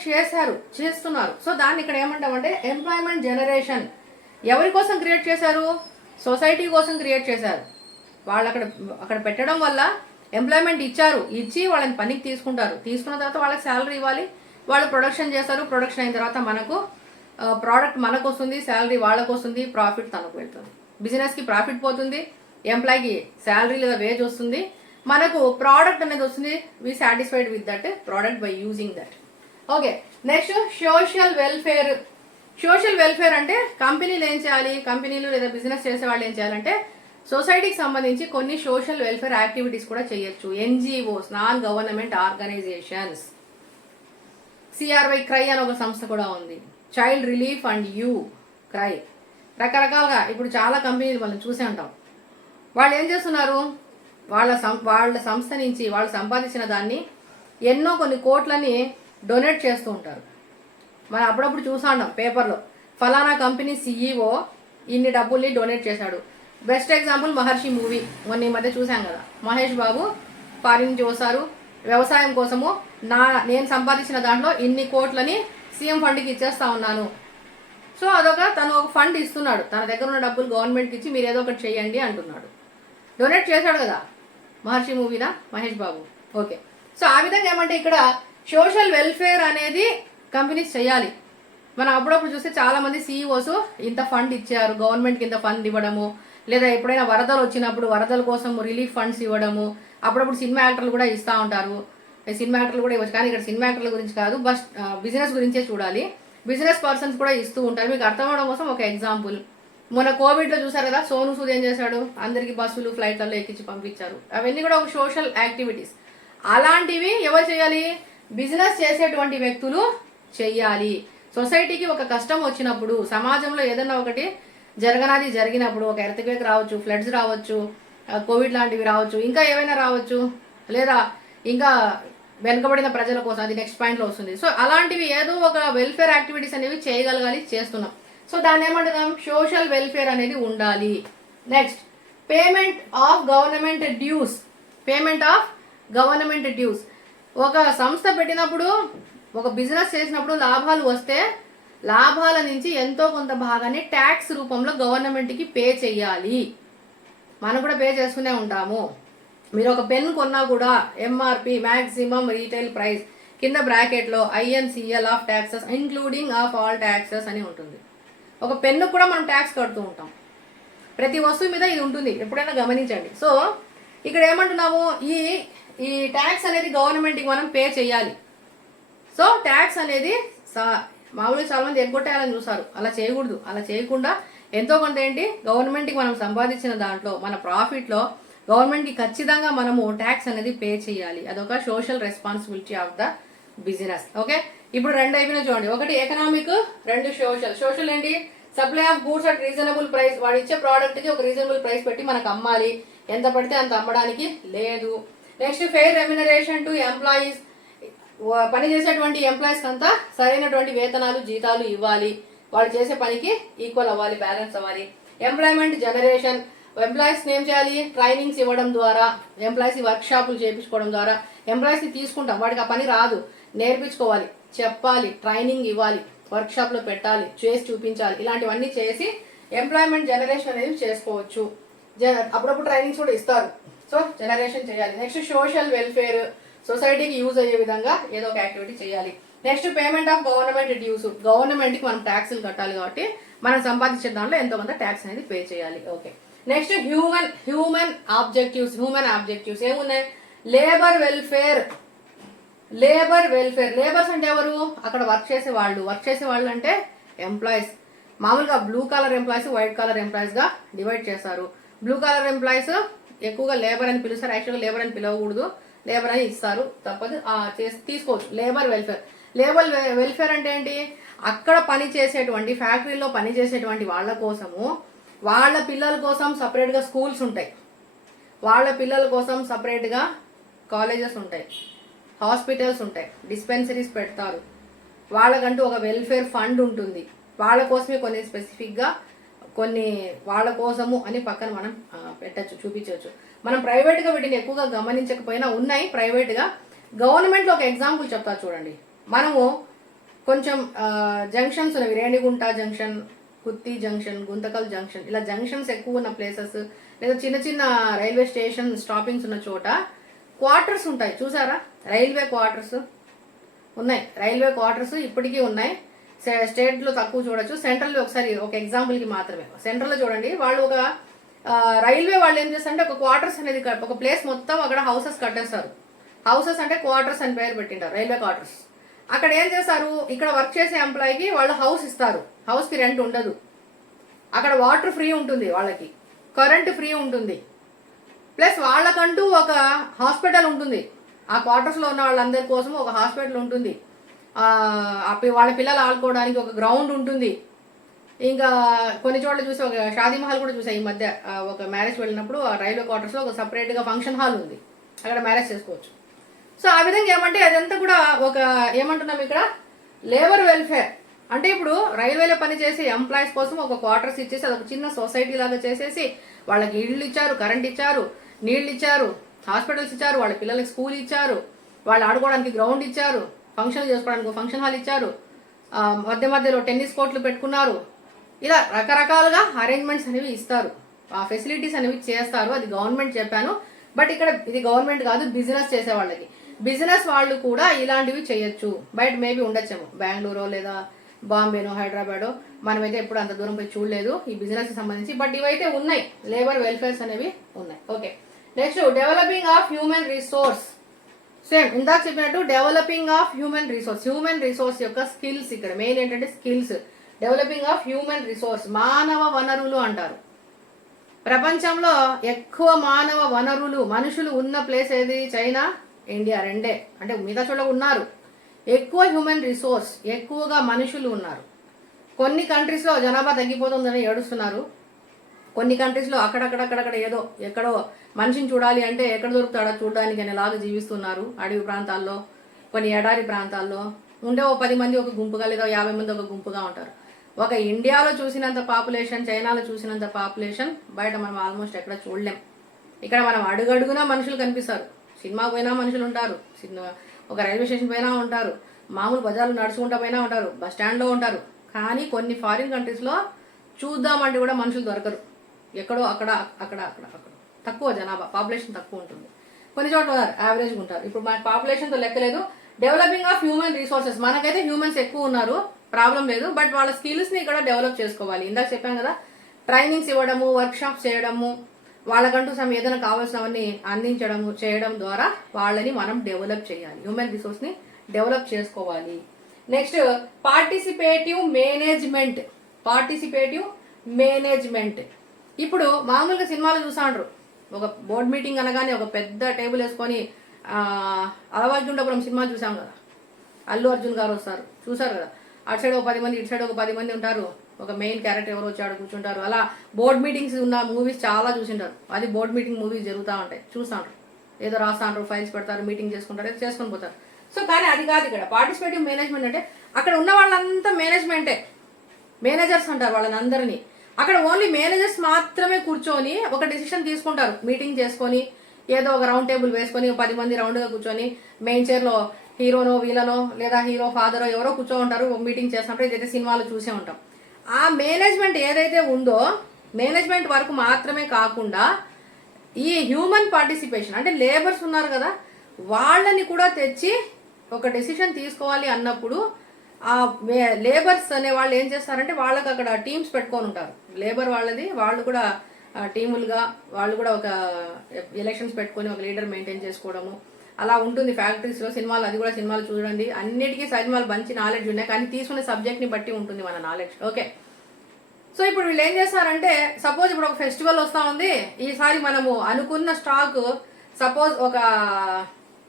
చేస్తున్నారు. సో దాన్ని ఇక్కడ ఏమంటామంటే ఎంప్లాయ్మెంట్ జనరేషన్. ఎవరి కోసం క్రియేట్ చేశారు, సొసైటీ కోసం క్రియేట్ చేశారు. వాళ్ళు అక్కడ పెట్టడం వల్ల ఎంప్లాయ్మెంట్ ఇచ్చి వాళ్ళని పనికి తీసుకున్న తర్వాత వాళ్ళకి శాలరీ ఇవ్వాలి, వాళ్ళు ప్రొడక్షన్ చేస్తారు. ప్రొడక్షన్ అయిన తర్వాత మనకు ప్రోడక్ట్ మనకు వస్తుంది, శాలరీ వాళ్ళకు వస్తుంది, ప్రాఫిట్ తనకు వెళ్తుంది. బిజినెస్కి ప్రాఫిట్ పోతుంది, ఎంప్లాయ్కి శాలరీ లేదా వేజ్ వస్తుంది, మనకు ప్రోడక్ట్ అనేది వస్తుంది. We satisfied with that product by using that. Okay, next social welfare అంటే కంపెనీలు ఏం చేయాలి, కంపెనీలు లేదా బిజినెస్ చేసే వాళ్ళు ఏం చేయాలంటే సొసైటీకి సంబంధించి కొన్ని సోషల్ వెల్ఫేర్ యాక్టివిటీస్ కూడా చేయొచ్చు. NGOs, non government organisations, CRY CRY అని ఒక సంస్థ కూడా ఉంది, child relief and you CRY, రకరకాలుగా ఇప్పుడు చాలా కంపెనీలు మనం చూసే ఉంటాం. వాళ్ళు ఏం చేస్తున్నారు, వాళ్ళ సంస్థ నుంచి వాళ్ళు సంపాదించిన దాన్ని ఎన్నో కొన్ని కోట్లని డొనేట్ చేస్తూ ఉంటారు. మనం అప్పుడప్పుడు చూసా ఉంటాం పేపర్లో, ఫలానా కంపెనీ CEO ఇన్ని డబ్బుల్ని డొనేట్ చేశాడు. బెస్ట్ ఎగ్జాంపుల్ మహర్షి మూవీ మొన్న ఈ మధ్య చూసాం కదా. మహేష్ బాబు ఫారిన్ నుంచి వస్తారు, వ్యవసాయం కోసము నేను సంపాదించిన దాంట్లో ఇన్ని కోట్లని సీఎం ఫండ్కి ఇచ్చేస్తా ఉన్నాను. సో తను ఒక ఫండ్ ఇస్తున్నాడు, తన దగ్గర ఉన్న డబ్బులు గవర్నమెంట్కి ఇచ్చి మీరు ఏదో ఒకటి చేయండి అంటున్నాడు. డొనేట్ చేశాడు కదా మహర్షి మూవీనా మహేష్ బాబు. ఓకే, సో ఆ విధంగా ఏమంటే ఇక్కడ సోషల్ వెల్ఫేర్ అనేది కంపెనీస్ చేయాలి. మనం అప్పుడప్పుడు చూస్తే చాలామంది CEOs ఇంత ఫండ్ ఇచ్చారు, గవర్నమెంట్కి ఇంత ఫండ్ ఇవ్వడము, లేదా ఎప్పుడైనా వరదలు వచ్చినప్పుడు వరదల కోసం రిలీఫ్ ఫండ్స్ ఇవ్వడము. అప్పుడప్పుడు సినిమా యాక్టర్లు కూడా ఇస్తూ ఉంటారు, సినిమా యాక్టర్లు కూడా ఇవ్వచ్చు. కానీ ఇక్కడ సినిమా యాక్టర్ల గురించి కాదు, బిజినెస్ గురించే చూడాలి. బిజినెస్ పర్సన్స్ కూడా ఇస్తూ ఉంటారు. మీకు అర్థం అవడం కోసం ఒక ఎగ్జాంపుల్, మొన్న కోవిడ్లో చూసారు కదా, సోను సూద్ ఏం చేశాడు, అందరికీ బస్సులు ఫ్లైట్లలో ఎక్కించి పంపించారు. అవన్నీ కూడా ఒక సోషల్ యాక్టివిటీస్. అలాంటివి ఎవరు చేయాలి, బిజినెస్ చేసేటువంటి వ్యక్తులు చెయ్యాలి. సొసైటీకి ఒక కష్టం వచ్చినప్పుడు, సమాజంలో ఏదన్నా ఒకటి జరిగినప్పుడు, ఒక ఎర్త్క్వేక్ రావచ్చు, ఫ్లడ్స్ రావచ్చు, కోవిడ్ లాంటివి రావచ్చు, ఇంకా ఏవైనా రావచ్చు, లేదా ఇంకా వెనుకబడిన ప్రజల కోసం, అది నెక్స్ట్ పాయింట్లో వస్తుంది. సో అలాంటివి ఏదో ఒక వెల్ఫేర్ యాక్టివిటీస్ అనేవి చేయగలగాలి, చేస్తున్నాం. సో దాన్ని ఏమంటున్నాం, సోషల్ వెల్ఫేర్ అనేది ఉండాలి. Next payment of government dues. ఒక సంస్థ పెట్టినప్పుడు, ఒక బిజినెస్ చేసినప్పుడు లాభాలు వస్తే లాభాల నుంచి ఎంతో కొంత భాగాన్ని ట్యాక్స్ రూపంలో గవర్నమెంట్కి పే చెయ్యాలి. మనం కూడా పే చేసుకునే ఉంటాము. మీరు ఒక పెన్ కొన్నా కూడా MRP మ్యాక్సిమం రీటైల్ ప్రైస్ కింద బ్రాకెట్లో INCL of taxes including of all taxes అని ఉంటుంది. ఒక పెన్ను కూడా మనం ట్యాక్స్ కడుతూ ఉంటాం. ప్రతి వస్తువు మీద ఇది ఉంటుంది, ఎప్పుడైనా గమనించండి. సో ఇక్కడ ఏమంటున్నాము, ఈ ట్యాక్స్ అనేది గవర్నమెంట్కి మనం పే చేయాలి. సో ట్యాక్స్ అనేది మామూలుగా చాలా మంది ఎగ్గొట్టేయాలని చూసారు, అలా చేయకూడదు. అలా చేయకుండా ఎంతో కొంత గవర్నమెంట్కి మనం సంపాదించిన దాంట్లో మన ప్రాఫిట్లో గవర్నమెంట్కి ఖచ్చితంగా మనము ట్యాక్స్ అనేది పే చేయాలి. అదొక social responsibility of the business. Okay, ఇప్పుడు రెండు అయిపోయినా చూడండి. ఒకటి ఎకనామిక్, రెండు సోషల్. సోషల్ ఏంటి? Supply of goods at reasonable price. వాడు ఇచ్చే ప్రోడక్ట్కి ఒక రీజనబుల్ ప్రైస్ పెట్టి మనకు అమ్మాలి, ఎంత పడితే అంత అమ్మడానికి లేదు. Next fair remuneration to employees. పని చేసేటువంటి ఎంప్లాయీస్ అంతా సరైనటువంటి వేతనాలు జీతాలు ఇవ్వాలి, వాళ్ళు చేసే పనికి ఈక్వల్ అవ్వాలి, బ్యాలెన్స్ అవ్వాలి. Employment generation. ఎంప్లాయీస్ ఏం చేయాలి? ట్రైనింగ్స్ ఇవ్వడం ద్వారా, ఎంప్లాయీస్ వర్క్ షాపులు చేయించుకోవడం ద్వారా. ఎంప్లాయీస్ని తీసుకుంటాం, వాడికి ఆ పని రాదు, నేర్పించుకోవాలి, చెప్పాలి, ట్రైనింగ్ ఇవ్వాలి, వర్క్ షాప్లో పెట్టాలి, చేసి చూపించాలి. ఇలాంటివన్నీ చేసి ఎంప్లాయ్మెంట్ జనరేషన్ అనేది చేసుకోవచ్చు. అప్పుడప్పుడు ట్రైనింగ్స్ కూడా ఇస్తారు, సో జనరేషన్ చేయాలి. Next social welfare. సొసైటీకి యూజ్ అయ్యే విధంగా ఏదో ఒక యాక్టివిటీ చేయాలి. Next payment of government dues. గవర్నమెంట్కి మనం ట్యాక్సులు కట్టాలి కాబట్టి మనం సంపాదించే దాంట్లో ఎంతో కొంత ట్యాక్స్ అనేది పే చేయాలి. Okay, next human objectives. Human objectives ఏమున్నాయి? Labour welfare. లేబర్స్ అంటే ఎవరు? అక్కడ వర్క్ చేసే వాళ్ళు అంటే ఎంప్లాయీస్. మామూలుగా blue collar employees, white collar ఎంప్లాయీస్గా డివైడ్ చేస్తారు. బ్లూ కలర్ ఎంప్లాయీస్ ఎక్కువగా లేబర్ అని పిలుస్తారు. యాక్చువల్గా లేబర్ అని పిలవకూడదు, లేబర్ అని ఇస్తారు, తప్పదు, తీసుకోవచ్చు. లేబర్ వెల్ఫేర్ అంటే ఏంటి? అక్కడ పని చేసేటువంటి, ఫ్యాక్టరీలో పని చేసేటువంటి వాళ్ళ కోసము, వాళ్ళ పిల్లల కోసం సపరేట్గా స్కూల్స్ ఉంటాయి, వాళ్ళ పిల్లల కోసం సపరేట్గా కాలేజెస్ ఉంటాయి, హాస్పిటల్స్ ఉంటాయి, డిస్పెన్సరీస్ పెడతారు, వాళ్ళకంటూ ఒక వెల్ఫేర్ ఫండ్ ఉంటుంది, వాళ్ళ కోసమే కొన్ని స్పెసిఫిక్గా కొన్ని వాళ్ళ కోసము అని పక్కన మనం పెట్టచ్చు, చూపించవచ్చు. మనం ప్రైవేట్గా వీటిని ఎక్కువగా గమనించకపోయినా ఉన్నాయి ప్రైవేట్గా. గవర్నమెంట్లో ఒక ఎగ్జాంపుల్ చెప్తా చూడండి. మనము కొంచెం జంక్షన్స్ ఉన్నవి, Renigunta junction, Gooty junction, Guntakal junction, ఇలా జంక్షన్స్ ఎక్కువ ఉన్న ప్లేసెస్, లేదా చిన్న చిన్న రైల్వే స్టేషన్ స్టాపింగ్స్ ఉన్న చోట క్వార్టర్స్ ఉంటాయి, చూసారా? రైల్వే క్వార్టర్స్ ఉన్నాయి, రైల్వే క్వార్టర్స్ ఇప్పటికీ ఉన్నాయి. స్టేట్లో తక్కువ చూడొచ్చు, సెంట్రల్లో ఒకసారి ఒక ఎగ్జాంపుల్కి మాత్రమే. సెంట్రల్లో చూడండి, వాళ్ళు ఒక రైల్వే వాళ్ళు ఏం చేస్తారంటే ఒక క్వార్టర్స్ అనేది ఒక ప్లేస్ మొత్తం అక్కడ హౌసెస్ కట్టేస్తారు. హౌసెస్ అంటే క్వార్టర్స్ అని పేరు పెట్టింటారు, రైల్వే క్వార్టర్స్. అక్కడ ఏం చేస్తారు? ఇక్కడ వర్క్ చేసే ఎంప్లాయీకి వాళ్ళు హౌస్ ఇస్తారు, హౌస్కి రెంట్ ఉండదు, అక్కడ వాటర్ ఫ్రీ ఉంటుంది, వాళ్ళకి కరెంట్ ఫ్రీ ఉంటుంది, ప్లస్ వాళ్ళకంటూ ఒక హాస్పిటల్ ఉంటుంది, ఆ క్వార్టర్స్లో ఉన్న వాళ్ళందరి కోసం ఒక హాస్పిటల్ ఉంటుంది, వాళ్ళ పిల్లలు ఆడుకోవడానికి ఒక గ్రౌండ్ ఉంటుంది. ఇంకా కొన్ని చోట్ల చూసి ఒక షాదీ మహల్ కూడా చూసాయి ఈ మధ్య, ఒక మ్యారేజ్ వెళ్ళినప్పుడు ఆ రైల్వే క్వార్టర్స్లో ఒక సపరేట్గా ఫంక్షన్ హాల్ ఉంది, అక్కడ మ్యారేజ్ చేసుకోవచ్చు. సో ఆ విధంగా ఏమంటే అదంతా కూడా ఒక ఏమంటున్నాం ఇక్కడ లేబర్ వెల్ఫేర్ అంటే, ఇప్పుడు రైల్వేలో పనిచేసే ఎంప్లాయీస్ కోసం ఒక క్వార్టర్స్ ఇచ్చేసి అదొక చిన్న సొసైటీ లాగా చేసేసి వాళ్ళకి ఇళ్ళు ఇచ్చారు, కరెంట్ ఇచ్చారు, నీళ్ళు ఇచ్చారు, హాస్పిటల్స్ ఇచ్చారు, వాళ్ళ పిల్లలకి స్కూల్ ఇచ్చారు, వాళ్ళు ఆడుకోవడానికి గ్రౌండ్ ఇచ్చారు, ఫంక్షన్ చేసుకోవడానికి ఫంక్షన్ హాల్ ఇచ్చారు, మధ్యలో టెన్నిస్ కోర్టులు పెట్టుకున్నారు. ఇలా రకరకాలుగా అరేంజ్మెంట్స్ అనేవి ఇస్తారు, ఆ ఫెసిలిటీస్ అనేవి చేస్తారు. అది గవర్నమెంట్ చెప్పాను, బట్ ఇక్కడ ఇది గవర్నమెంట్ కాదు, బిజినెస్ చేసే వాళ్ళకి. బిజినెస్ వాళ్ళు కూడా ఇలాంటివి చేయొచ్చు. బయట మేబీ ఉండొచ్చేమో, బెంగళూరు లేదా బాంబేనో హైదరాబాదో, మనమైతే ఎప్పుడు అంత దూరం పోయి చూడలేదు ఈ బిజినెస్ సంబంధించి, బట్ ఇవైతే ఉన్నాయి, లేబర్ వెల్ఫేర్స్ అనేవి ఉన్నాయి. Okay, next developing of human resource. Same ఇందాక చెప్పినట్టు developing of human resource. Human resource యొక్క స్కిల్స్, ఇక్కడ మెయిన్ ఏంటంటే skills. Developing of human resource, మానవ వనరులు అంటారు. ప్రపంచంలో ఎక్కువ మానవ వనరులు మనుషులు ఉన్న ప్లేస్ ఏది? చైనా, ఇండియా, రెండే. అంటే మిగతా చోట్ల ఉన్నారు, ఎక్కువ హ్యూమన్ రిసోర్స్, ఎక్కువగా మనుషులు ఉన్నారు. కొన్ని కంట్రీస్లో జనాభా తగ్గిపోతుందని ఏడుస్తున్నారు, కొన్ని కంట్రీస్లో అక్కడక్కడ ఏదో ఎక్కడో మనిషిని చూడాలి అంటే ఎక్కడ దొరుకుతాడో చూడడానికి అనేలాగా జీవిస్తున్నారు. అడవి ప్రాంతాల్లో, కొన్ని ఎడారి ప్రాంతాల్లో ఉండే 10 మంది ఒక గుంపుగా లేదా 50 మంది ఒక గుంపుగా ఉంటారు. ఒక ఇండియాలో చూసినంత పాపులేషన్, చైనాలో చూసినంత పాపులేషన్ బయట మనం ఆల్మోస్ట్ ఎక్కడ చూడలేం. ఇక్కడ మనం అడుగడుగునా మనుషులు కనిపిస్తారు, సినిమా పోయినా మనుషులు ఉంటారు, ఒక రైల్వే స్టేషన్ పోయినా ఉంటారు, మామూలు బజార్లు నడుచుకుంటా పోయినా ఉంటారు, బస్ స్టాండ్లో ఉంటారు. కానీ కొన్ని ఫారిన్ కంట్రీస్లో చూద్దామంటే కూడా మనుషులు దొరకరు, ఎక్కడో అక్కడ తక్కువ జనాభా, పాపులేషన్ తక్కువ ఉంటుంది. కొన్ని చోట్ల యావరేజ్గా ఉంటారు. ఇప్పుడు మన పాపులేషన్తో లెక్కలేదు. డెవలపింగ్ ఆఫ్ హ్యూమన్ రిసోర్సెస్, మనకైతే హ్యూమన్స్ ఎక్కువ ఉన్నారు, ప్రాబ్లం లేదు, బట్ వాళ్ళ స్కిల్స్ని ఇక్కడ డెవలప్ చేసుకోవాలి. ఇందాక చెప్పాను కదా, ట్రైనింగ్స్ ఇవ్వడము, వర్క్షాప్స్ చేయడము, వాళ్ళకంటూ ఏదైనా కావాల్సినవన్నీ అందించడము చేయడం ద్వారా వాళ్ళని మనం డెవలప్ చేయాలి, హ్యూమన్ రిసోర్స్ని డెవలప్ చేసుకోవాలి. Next participative management. ఇప్పుడు మామూలుగా సినిమాలు చూసాండ్రు, ఒక బోర్డ్ మీటింగ్ అనగానే ఒక పెద్ద టేబుల్ వేసుకొని అలవాజుండపురం సినిమా చూసాం కదా, అల్లు అర్జున్ గారు వస్తారు, చూసారు కదా, అటు సైడ్ ఒక 10 మంది ఇటు సైడ్ ఒక 10 మంది ఉంటారు, ఒక మెయిన్ క్యారెక్టర్ ఎవరు వచ్చాడు కూర్చుంటారు. అలా బోర్డ్ మీటింగ్స్ ఉన్న మూవీస్ చాలా చూసింటారు. అది బోర్డ్ మీటింగ్ మూవీస్ జరుగుతూ ఉంటాయి, చూస్తుంటారు, ఏదో రాస్తాంటారు, ఫైల్స్ పెడతారు, మీటింగ్ చేసుకుంటారు, ఏదో చేసుకొని పోతారు. సో కానీ అది కాదు ఇక్కడ పార్టిసిపేటివ్ మేనేజ్మెంట్ అంటే అక్కడ ఉన్న వాళ్ళంతా మేనేజ్మెంటే, మేనేజర్స్ అంటారు వాళ్ళని అందరినీ. అక్కడ ఓన్లీ మేనేజర్స్ మాత్రమే కూర్చొని ఒక డెసిషన్ తీసుకుంటారు, మీటింగ్ చేసుకొని ఏదో ఒక రౌండ్ టేబుల్ వేసుకొని 10 మంది రౌండ్గా కూర్చొని మెయిన్ చైర్లో హీరోనో వీళ్ళనో లేదా హీరో ఫాదరో ఎవరో కూర్చో ఉంటారు, మీటింగ్ చేస్తుంటారు. ఇదైతే సినిమాలో చూసే ఉంటాం. ఆ మేనేజ్మెంట్ ఏదైతే ఉందో మేనేజ్మెంట్ వర్క్ మాత్రమే కాకుండా ఈ హ్యూమన్ పార్టిసిపేషన్ అంటే లేబర్స్ ఉన్నారు కదా, వాళ్ళని కూడా తెచ్చి ఒక డెసిషన్ తీసుకోవాలి అన్నప్పుడు ఆ లేబర్స్ అనే వాళ్ళు ఏం చేస్తారంటే వాళ్ళకి అక్కడ టీమ్స్ పెట్టుకొని ఉంటారు. లేబర్ వాళ్ళది వాళ్ళు కూడా టీములుగా వాళ్ళు కూడా ఒక ఎలక్షన్స్ పెట్టుకొని ఒక లీడర్ మెయింటైన్ చేసుకోవడము అలా ఉంటుంది ఫ్యాక్టరీస్లో. సినిమాలు అది కూడా సినిమాలు చూడండి, అన్నిటికీ సినిమాలు మంచి నాలెడ్జ్ ఉన్నాయి, కానీ తీసుకునే సబ్జెక్ట్ని బట్టి ఉంటుంది మన నాలెడ్జ్. ఓకే, సో ఇప్పుడు వీళ్ళు ఏం చేస్తారంటే సపోజ్ ఇప్పుడు ఒక ఫెస్టివల్ వస్తూ ఉంది, ఈసారి మనము అనుకున్న స్టాక్ సపోజ్ ఒక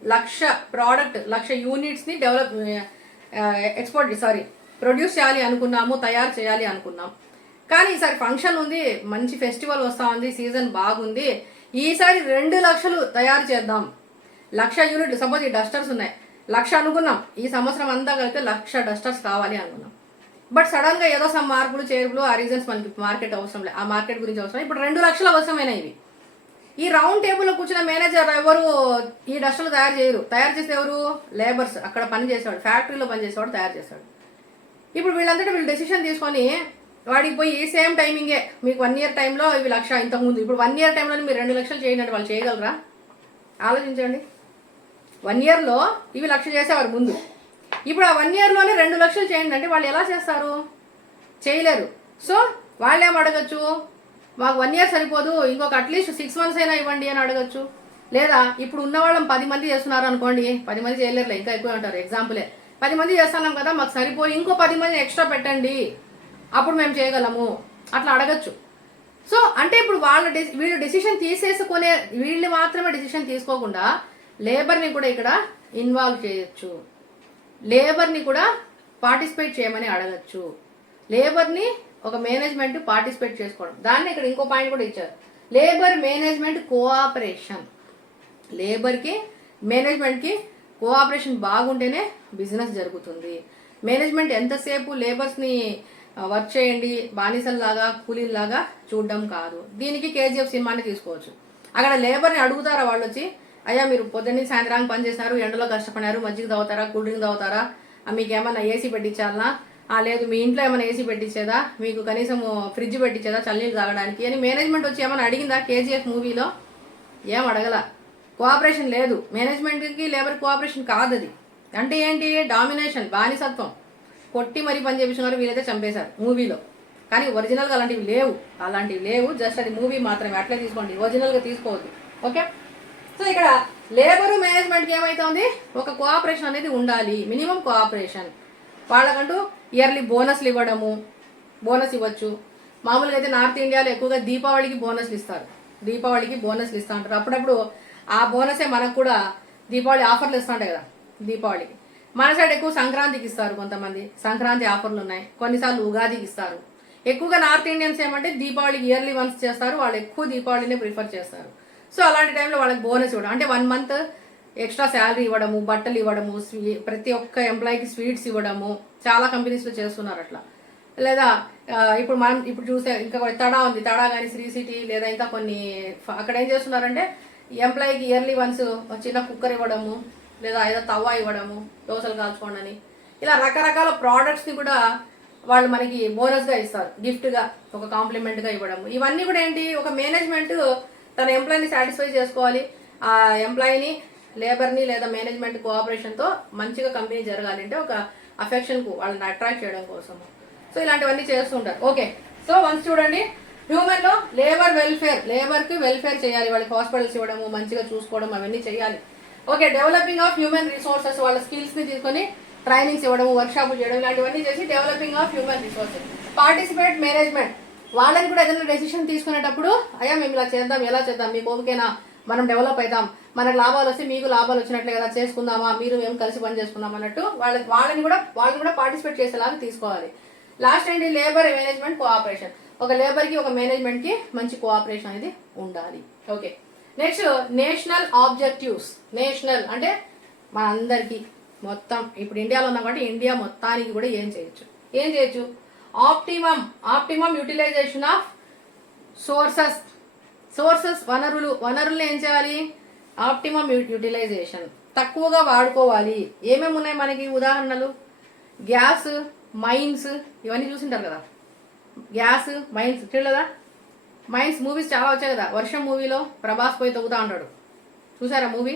1,00,000 ప్రోడక్ట్ 1,00,000 యూనిట్స్ని ప్రొడ్యూస్ చేయాలి అనుకున్నాము, తయారు చేయాలి అనుకున్నాం. కానీ ఈసారి ఫంక్షన్ ఉంది, మంచి ఫెస్టివల్ వస్తూ ఉంది, సీజన్ బాగుంది, ఈసారి 2,00,000 తయారు చేద్దాం. 1,00,000 యూనిట్లు సపోజ్ ఈ డస్టర్స్ ఉన్నాయి, 1,00,000 అనుకున్నాం, ఈ సంవత్సరం అంతా కలిపి 1,00,000 డస్టర్స్ కావాలి అనుకున్నాం. బట్ సడన్ గా ఏదో సమ్ మార్పులు చేర్పులు ఆ రీజన్స్ మనకి మార్కెట్ అవసరం లేదు, ఆ మార్కెట్ గురించి అవసరం. ఇప్పుడు 2,00,000 అవసరమైన ఇవి. ఈ రౌండ్ టేబుల్లో కూర్చున్న మేనేజర్ ఎవరు ఈ డస్టర్లు తయారు చేయరు, తయారు చేస్తే ఎవరు లేబర్స్, అక్కడ పని చేసేవాడు, ఫ్యాక్టరీలో పని చేసేవాడు తయారు చేస్తాడు. ఇప్పుడు వీళ్ళంతటా వీళ్ళు డెసిషన్ తీసుకొని వాడికి పోయి సేమ్ టైమింగే మీకు 1 year టైంలో ఇవి 1,00,000 ఇంతకుముందు, ఇప్పుడు 1 year టైంలో మీరు 2,00,000 చేయండి, వాళ్ళు చేయగలరా? ఆలోచించండి. 1 yearలో ఇవి 1,00,000 చేసేవారు ముందు, ఇప్పుడు ఆ 1 yearలోనే 2,00,000 చేయండి అంటే వాళ్ళు ఎలా చేస్తారు? చేయలేరు. సో వాళ్ళేం అడగచ్చు, మాకు 1 year సరిపోదు, ఇంకొక అట్లీస్ట్ 6 months అయినా ఇవ్వండి అని అడగచ్చు. లేదా ఇప్పుడు ఉన్న వాళ్ళం 10 మంది చేస్తున్నారు అనుకోండి, 10 మంది చేయలేరులే, ఇంకా ఎక్కువ అంటారు, ఎగ్జాంపులే 10 మంది చేస్తున్నాం కదా, మాకు సరిపోయి ఇంకో 10 మంది ఎక్స్ట్రా పెట్టండి, అప్పుడు మేము చేయగలము, అట్లా అడగచ్చు. సో అంటే ఇప్పుడు వీళ్ళు డెసిషన్ తీసేసుకునే, వీళ్ళు మాత్రమే డెసిషన్ తీసుకోకుండా లేబర్ని కూడా ఇక్కడ ఇన్వాల్వ్ చేయొచ్చు, లేబర్ని కూడా పార్టిసిపేట్ చేయమని అడగచ్చు, లేబర్ని ఒక మేనేజ్మెంట్ పార్టిసిపేట్ చేసుకోవడం. దాన్ని ఇక్కడ ఇంకో పాయింట్ కూడా ఇచ్చారు, లేబర్ మేనేజ్మెంట్ కోఆపరేషన్. లేబర్కి మేనేజ్మెంట్కి కోఆపరేషన్ బాగుంటేనే బిజినెస్ జరుగుతుంది. మేనేజ్మెంట్ ఎంతసేపు లేబర్స్ని వర్క్ చేయండి బానిసల్లాగా కూలీలాగా చూడడం కాదు. దీనికి కేజీఎఫ్ సినిమాని తీసుకోవచ్చు. అక్కడ లేబర్ని అడుగుతారా వాళ్ళు వచ్చి, అయ్యా మీరు పొద్దున్నీ సాయంత్రానికి పని చేసినారు, ఎండలో కష్టపడినారు, మజ్జిగ తాగుతారా, కూల్ డ్రింక్ తాగుతారా, మీకు ఏమన్నా ఏసీ పెట్టించాలనా, లేదు మీ ఇంట్లో ఏమైనా ఏసీ పెట్టించేదా, మీకు కనీసం ఫ్రిడ్జ్ పెట్టించేదా చల్లనీళ్ళు తాగడానికి అని మేనేజ్మెంట్ వచ్చి ఏమైనా అడిగిందా? కేజీఎఫ్ మూవీలో ఏం అడగల. కోఆపరేషన్ లేదు, మేనేజ్మెంట్కి లేబర్ కోఆపరేషన్ కాదు. అది అంటే ఏంటి? డామినేషన్, బానిసత్వం, కొట్టి మరీ పని చేపించుకున్నారు, వీళ్ళైతే చంపేశారు మూవీలో. కానీ ఒరిజినల్గా అలాంటివి లేవు, జస్ట్ అది మూవీ మాత్రమే, అట్లే తీసుకోండి, ఒరిజినల్గా తీసుకోవద్దు. ఓకే, సో ఇక్కడ లేబరు మేనేజ్మెంట్కి ఏమైతుంది, ఒక కోఆపరేషన్ అనేది ఉండాలి, మినిమం కోఆపరేషన్. వాళ్ళకంటూ ఇయర్లీ బోనస్లు ఇవ్వడము, బోనస్ ఇవ్వచ్చు. మామూలుగా అయితే నార్త్ ఇండియాలో ఎక్కువగా దీపావళికి బోనస్లు ఇస్తారు, ఇస్తూ ఉంటారు. అప్పుడప్పుడు ఆ బోనసే మనకు కూడా దీపావళి ఆఫర్లు ఇస్తుంటాయి కదా, దీపావళికి. మన సైడ్ ఎక్కువ సంక్రాంతికి ఇస్తారు, కొంతమంది సంక్రాంతి ఆఫర్లు ఉన్నాయి, కొన్నిసార్లు ఉగాదికి ఇస్తారు. ఎక్కువగా నార్త్ ఇండియన్స్ ఏమంటే దీపావళికి ఇయర్లీ వన్స్ చేస్తారు, వాళ్ళు ఎక్కువ దీపావళినే ప్రిఫర్ చేస్తారు. సో అలాంటి టైంలో వాళ్ళకి బోనస్ ఇవ్వడం అంటే 1 month ఎక్స్ట్రా శాలరీ ఇవ్వడము, బట్టలు ఇవ్వడము, ప్రతి ఒక్క ఎంప్లాయీకి స్వీట్స్ ఇవ్వడము, చాలా కంపెనీస్లో చేస్తున్నారు అట్లా. లేదా ఇప్పుడు చూసే ఇంకా తడా ఉంది, తడా కానీ శ్రీ సిటీ లేదా ఇంకా కొన్ని అక్కడ ఏం చేస్తున్నారంటే ఎంప్లాయీకి ఇయర్లీ వన్స్ చిన్న కుక్కర్ ఇవ్వడము, లేదా ఏదో తవ్వ ఇవ్వడము, దోశలు కాల్చుకోండి అని, ఇలా రకరకాల ప్రోడక్ట్స్ని కూడా వాళ్ళు మనకి బోనస్గా ఇస్తారు, గిఫ్ట్గా ఒక కాంప్లిమెంట్గా ఇవ్వడము. ఇవన్నీ కూడా ఏంటి, ఒక మేనేజ్మెంట్ తన ఎంప్లాయీని సాటిస్ఫై చేసుకోవాలి, ఆ ఎంప్లాయీని లేబర్ని లేదా మేనేజ్మెంట్ కోఆపరేషన్తో మంచిగా కంపెనీ జరగాలి అంటే ఒక అఫెక్షన్కు వాళ్ళని అట్రాక్ట్ చేయడం కోసము. సో ఇలాంటివన్నీ చేస్తుంటారు. ఓకే, సో వన్స్ చూడండి, హ్యూమన్లో లేబర్ వెల్ఫేర్, లేబర్కి వెల్ఫేర్ చేయాలి, వాళ్ళకి హాస్పిటల్స్ ఇవ్వడము, మంచిగా చూసుకోవడం, అవన్నీ చేయాలి. Okay, developing of human resources, వాళ్ళ స్కిల్స్ని తీసుకొని ట్రైనింగ్స్ ఇవ్వడం, వర్క్షాపులు చేయడం, ఇలాంటివన్నీ చేసి developing of human resources. Participate management, వాళ్ళని కూడా ఏదైనా డెసిషన్ తీసుకునేటప్పుడు అయ్యా మేము ఇలా చేద్దాం, ఎలా చేద్దాం, మీకు ఓకేనా, మనం డెవలప్ అవుతాం, మనకు లాభాలు వస్తే మీకు లాభాలు వచ్చినట్లే కదా, చేసుకుందామా, మీరు మేము కలిసి పని చేసుకుందాం అన్నట్టు వాళ్ళని కూడా పార్టిసిపేట్ చేసేలాగా తీసుకోవాలి. లాస్ట్ ఏంటి, లేబర్ మేనేజ్మెంట్ కోఆపరేషన్. ఒక లేబర్కి ఒక మేనేజ్మెంట్కి మంచి కోఆపరేషన్ అనేది ఉండాలి. Okay, next national objectives. National అంటే మన అందరికీ మొత్తం ఇప్పుడు ఇండియాలో ఉన్నాం కాబట్టి ఇండియా మొత్తానికి కూడా ఏం చేయొచ్చు, ఆప్టిమమ్ యూటిలైజేషన్ ఆఫ్ సోర్సెస్ వనరులు ఏం చేయాలి, ఆప్టిమమ్ యూటిలైజేషన్, తక్కువగా వాడుకోవాలి. ఏమేమి ఉన్నాయి మనకి ఉదాహరణలు, గ్యాస్, మైన్స్, ఇవన్నీ చూసింటారు కదా, గ్యాస్, మైన్స్ చూడలేదా, మైన్స్ మూవీస్ చాలా వచ్చాయి కదా. వర్షం మూవీలో ప్రభాస్ పోయి తగ్గుతూ ఉంటాడు, చూసారా మూవీ,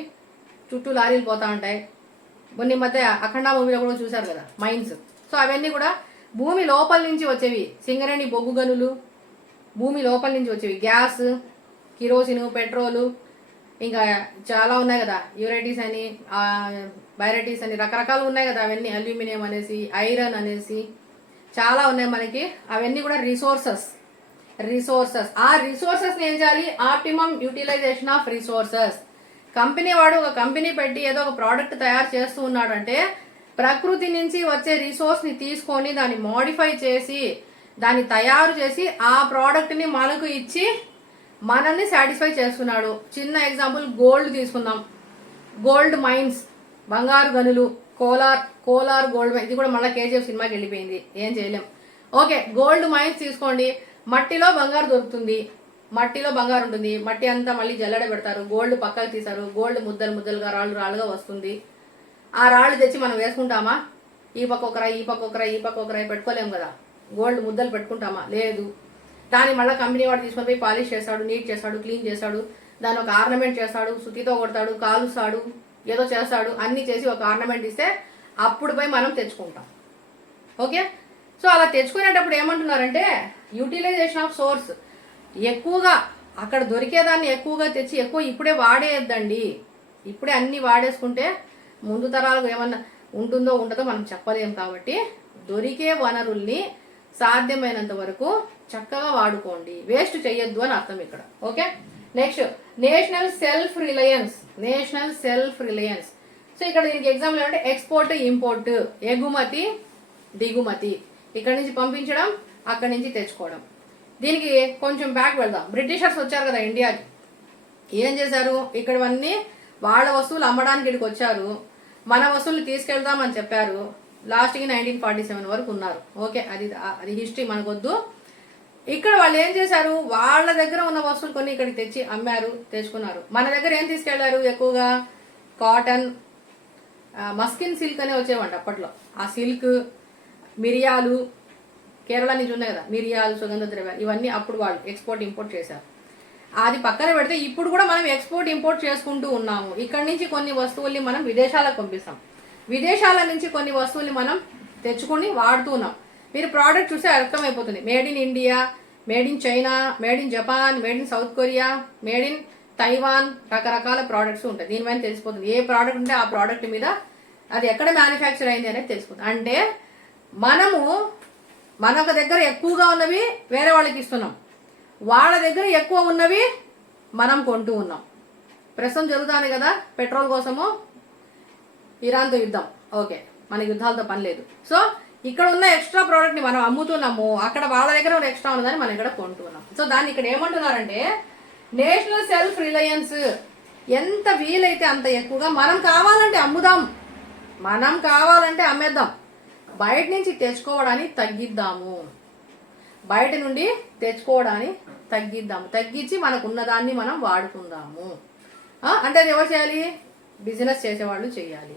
చుట్టూ లారీలు పోతూ ఉంటాయి. కొన్ని మధ్య అఖండ మూవీలో కూడా చూసారు కదా మైన్స్. సో అవన్నీ కూడా భూమి లోపల నుంచి వచ్చేవి, సింగరేణి బొగ్గు గనులు భూమి లోపల నుంచి వచ్చేవి, గ్యాస్, కిరోసిన్, పెట్రోలు, ఇంకా చాలా ఉన్నాయి కదా, యూరైటీస్ అని, బైరైటీస్ అని, రకరకాలు ఉన్నాయి కదా అవన్నీ, అల్యూమినియం అనేసి, ఐరన్ అనేసి చాలా ఉన్నాయి మనకి. అవన్నీ కూడా రిసోర్సెస్. ఆ రిసోర్సెస్ని ఏం చేయాలి, optimum utilisation of resources. Company వాడు ఒక కంపెనీ పెట్టి ఏదో ఒక ప్రోడక్ట్ తయారు చేస్తూ ఉన్నాడు అంటే ప్రకృతి నుంచి వచ్చే రిసోర్స్ని తీసుకొని దాన్ని మోడిఫై చేసి దాన్ని తయారు చేసి ఆ ప్రోడక్ట్ని మనకు ఇచ్చి మనల్ని సాటిస్ఫై చేస్తున్నాడు. చిన్న ఎగ్జాంపుల్ గోల్డ్ తీసుకుందాం, గోల్డ్ మైన్స్, బంగారు గనులు, కోలార్ గోల్డ్ మైన్స్, ఇది కూడా మళ్ళీ కేజీఎఫ్ సినిమాకి వెళ్ళిపోయింది, ఏం చేయలేం. ఓకే, గోల్డ్ మైన్స్ తీసుకోండి, మట్టిలో బంగారు దొరుకుతుంది, మట్టిలో బంగారు ఉంటుంది, మట్టి అంతా మళ్ళీ జల్లెడ పెడతారు, గోల్డ్ పక్కకు తీసారు, గోల్డ్ ముద్దలుగా రాళ్ళుగా వస్తుంది. ఆ రాళ్ళు తెచ్చి మనం వేసుకుంటామా, ఈ పక్క ఒకరాయి పెట్టుకోలేము కదా, గోల్డ్ ముద్దలు పెట్టుకుంటామా, లేదు. దాన్ని మళ్ళీ కంపెనీ వాడు తీసుకొని పోయి పాలిష్ చేస్తాడు, నీట్ చేస్తాడు, క్లీన్ చేస్తాడు, దాన్ని ఒక ఆర్నమెంట్ చేస్తాడు, సుతితో కొడతాడు, కాలుస్తాడు, ఏదో చేస్తాడు, అన్నీ చేసి ఒక ఆర్నమెంట్ ఇస్తే అప్పుడు పోయి మనం తెచ్చుకుంటాం. ఓకే, సో అలా తెచ్చుకునేటప్పుడు ఏమంటున్నారంటే యూటిలైజేషన్ ఆఫ్ సోర్స్, ఎక్కువగా అక్కడ దొరికేదాన్ని ఎక్కువగా తెచ్చి ఇప్పుడే వాడేయద్దండి. ఇప్పుడే అన్నీ వాడేసుకుంటే ముందు తరాలకు ఏమన్నా ఉంటుందో ఉండదో మనం చెప్పలేము. కాబట్టి దొరికే వనరుల్ని సాధ్యమైనంత వరకు చక్కగా వాడుకోండి, వేస్ట్ చేయొద్దు అని అర్థం ఇక్కడ. Okay, next national self Reliance. So ఇక్కడ దీనికి ఎగ్జాంపుల్ ఏమంటే ఎక్స్పోర్ట్, ఇంపోర్ట్, ఎగుమతి, దిగుమతి, ఇక్కడ నుంచి పంపించడం, అక్కడి నుంచి తెచ్చుకోవడం. దీనికి కొంచెం బ్యాక్ వెళ్దాం. బ్రిటిషర్స్ వచ్చారు కదా ఇండియాకి, ఏం చేశారు, ఇక్కడవన్నీ వాళ్ళ వస్తువులు అమ్మడానికి ఇక్కడికి వచ్చారు, మన వస్తువులు తీసుకెళ్దామని చెప్పారు. లాస్ట్కి 1947 వరకు ఉన్నారు. ఓకే, అది హిస్టరీ మనకొద్దు. ఇక్కడ వాళ్ళు ఏం చేశారు, వాళ్ళ దగ్గర ఉన్న వస్తువులు కొన్ని ఇక్కడికి తెచ్చి అమ్మారు, తెచ్చుకున్నారు. మన దగ్గర ఏం తీసుకెళ్లారు, ఎక్కువగా కాటన్, మస్కిన్ సిల్క్ అనే వచ్చేవంట అప్పట్లో. ఆ సిల్క్, మిరియాలు, కేరళ నుంచి ఉన్నాయి కదా మిరియాలు, సుగంధ ద్రవ్యాలు, ఇవన్నీ అప్పుడు వాళ్ళు ఎక్స్పోర్ట్ ఇంపోర్ట్ చేశారు. అది పక్కన పెడితే ఇప్పుడు కూడా మనం ఎక్స్పోర్ట్ ఇంపోర్ట్ చేసుకుంటూ ఉన్నాము. ఇక్కడ నుంచి కొన్ని వస్తువుల్ని మనం విదేశాలకు పంపిస్తాం, విదేశాల నుంచి కొన్ని వస్తువుల్ని మనం తెచ్చుకొని వాడుతూ ఉన్నాం. మీరు ప్రోడక్ట్ చూస్తే అర్థమైపోతుంది, made in India, made in China, made in Japan, made in south Korea, made in Taiwan, రకరకాల ప్రోడక్ట్స్ ఉంటాయి. దీనిపైన తెలిసిపోతుంది ఏ ప్రోడక్ట్ ఉంటే ఆ ప్రోడక్ట్ మీద అది ఎక్కడ మ్యానుఫ్యాక్చర్ అయింది అనేది తెలిసిపోతుంది. అంటే మనకు దగ్గర ఎక్కువగా ఉన్నవి వేరే వాళ్ళకి ఇస్తున్నాం, వాళ్ళ దగ్గర ఎక్కువ ఉన్నవి మనం కొంటూ ఉన్నాం. ప్రస్తుతం జరుగుతుంది కదా పెట్రోల్ కోసము ఇరాన్తో యుద్ధం. ఓకే, మనకి యుద్ధాలతో పని లేదు. సో ఇక్కడ ఉన్న ఎక్స్ట్రా ప్రోడక్ట్ని మనం అమ్ముతున్నాము, అక్కడ వాళ్ళ దగ్గర ఉన్న ఎక్స్ట్రా ఉన్నదని మనం ఇక్కడ కొంటున్నాం. సో దాన్ని ఇక్కడ ఏమంటున్నారంటే నేషనల్ సెల్ఫ్ రిలయన్స్. ఎంత వీలైతే అంత ఎక్కువగా మనం కావాలంటే అమ్ముదాం, మనం కావాలంటే అమ్మేద్దాం, బయట నుంచి తెచ్చుకోవడాన్ని తగ్గిద్దాము, బయట నుండి తెచ్చుకోవడాన్ని తగ్గించి మనకు ఉన్నదాన్ని మనం వాడుకుందాము. అంటే అది ఎవరు చేయాలి, బిజినెస్ చేసేవాళ్ళు చేయాలి.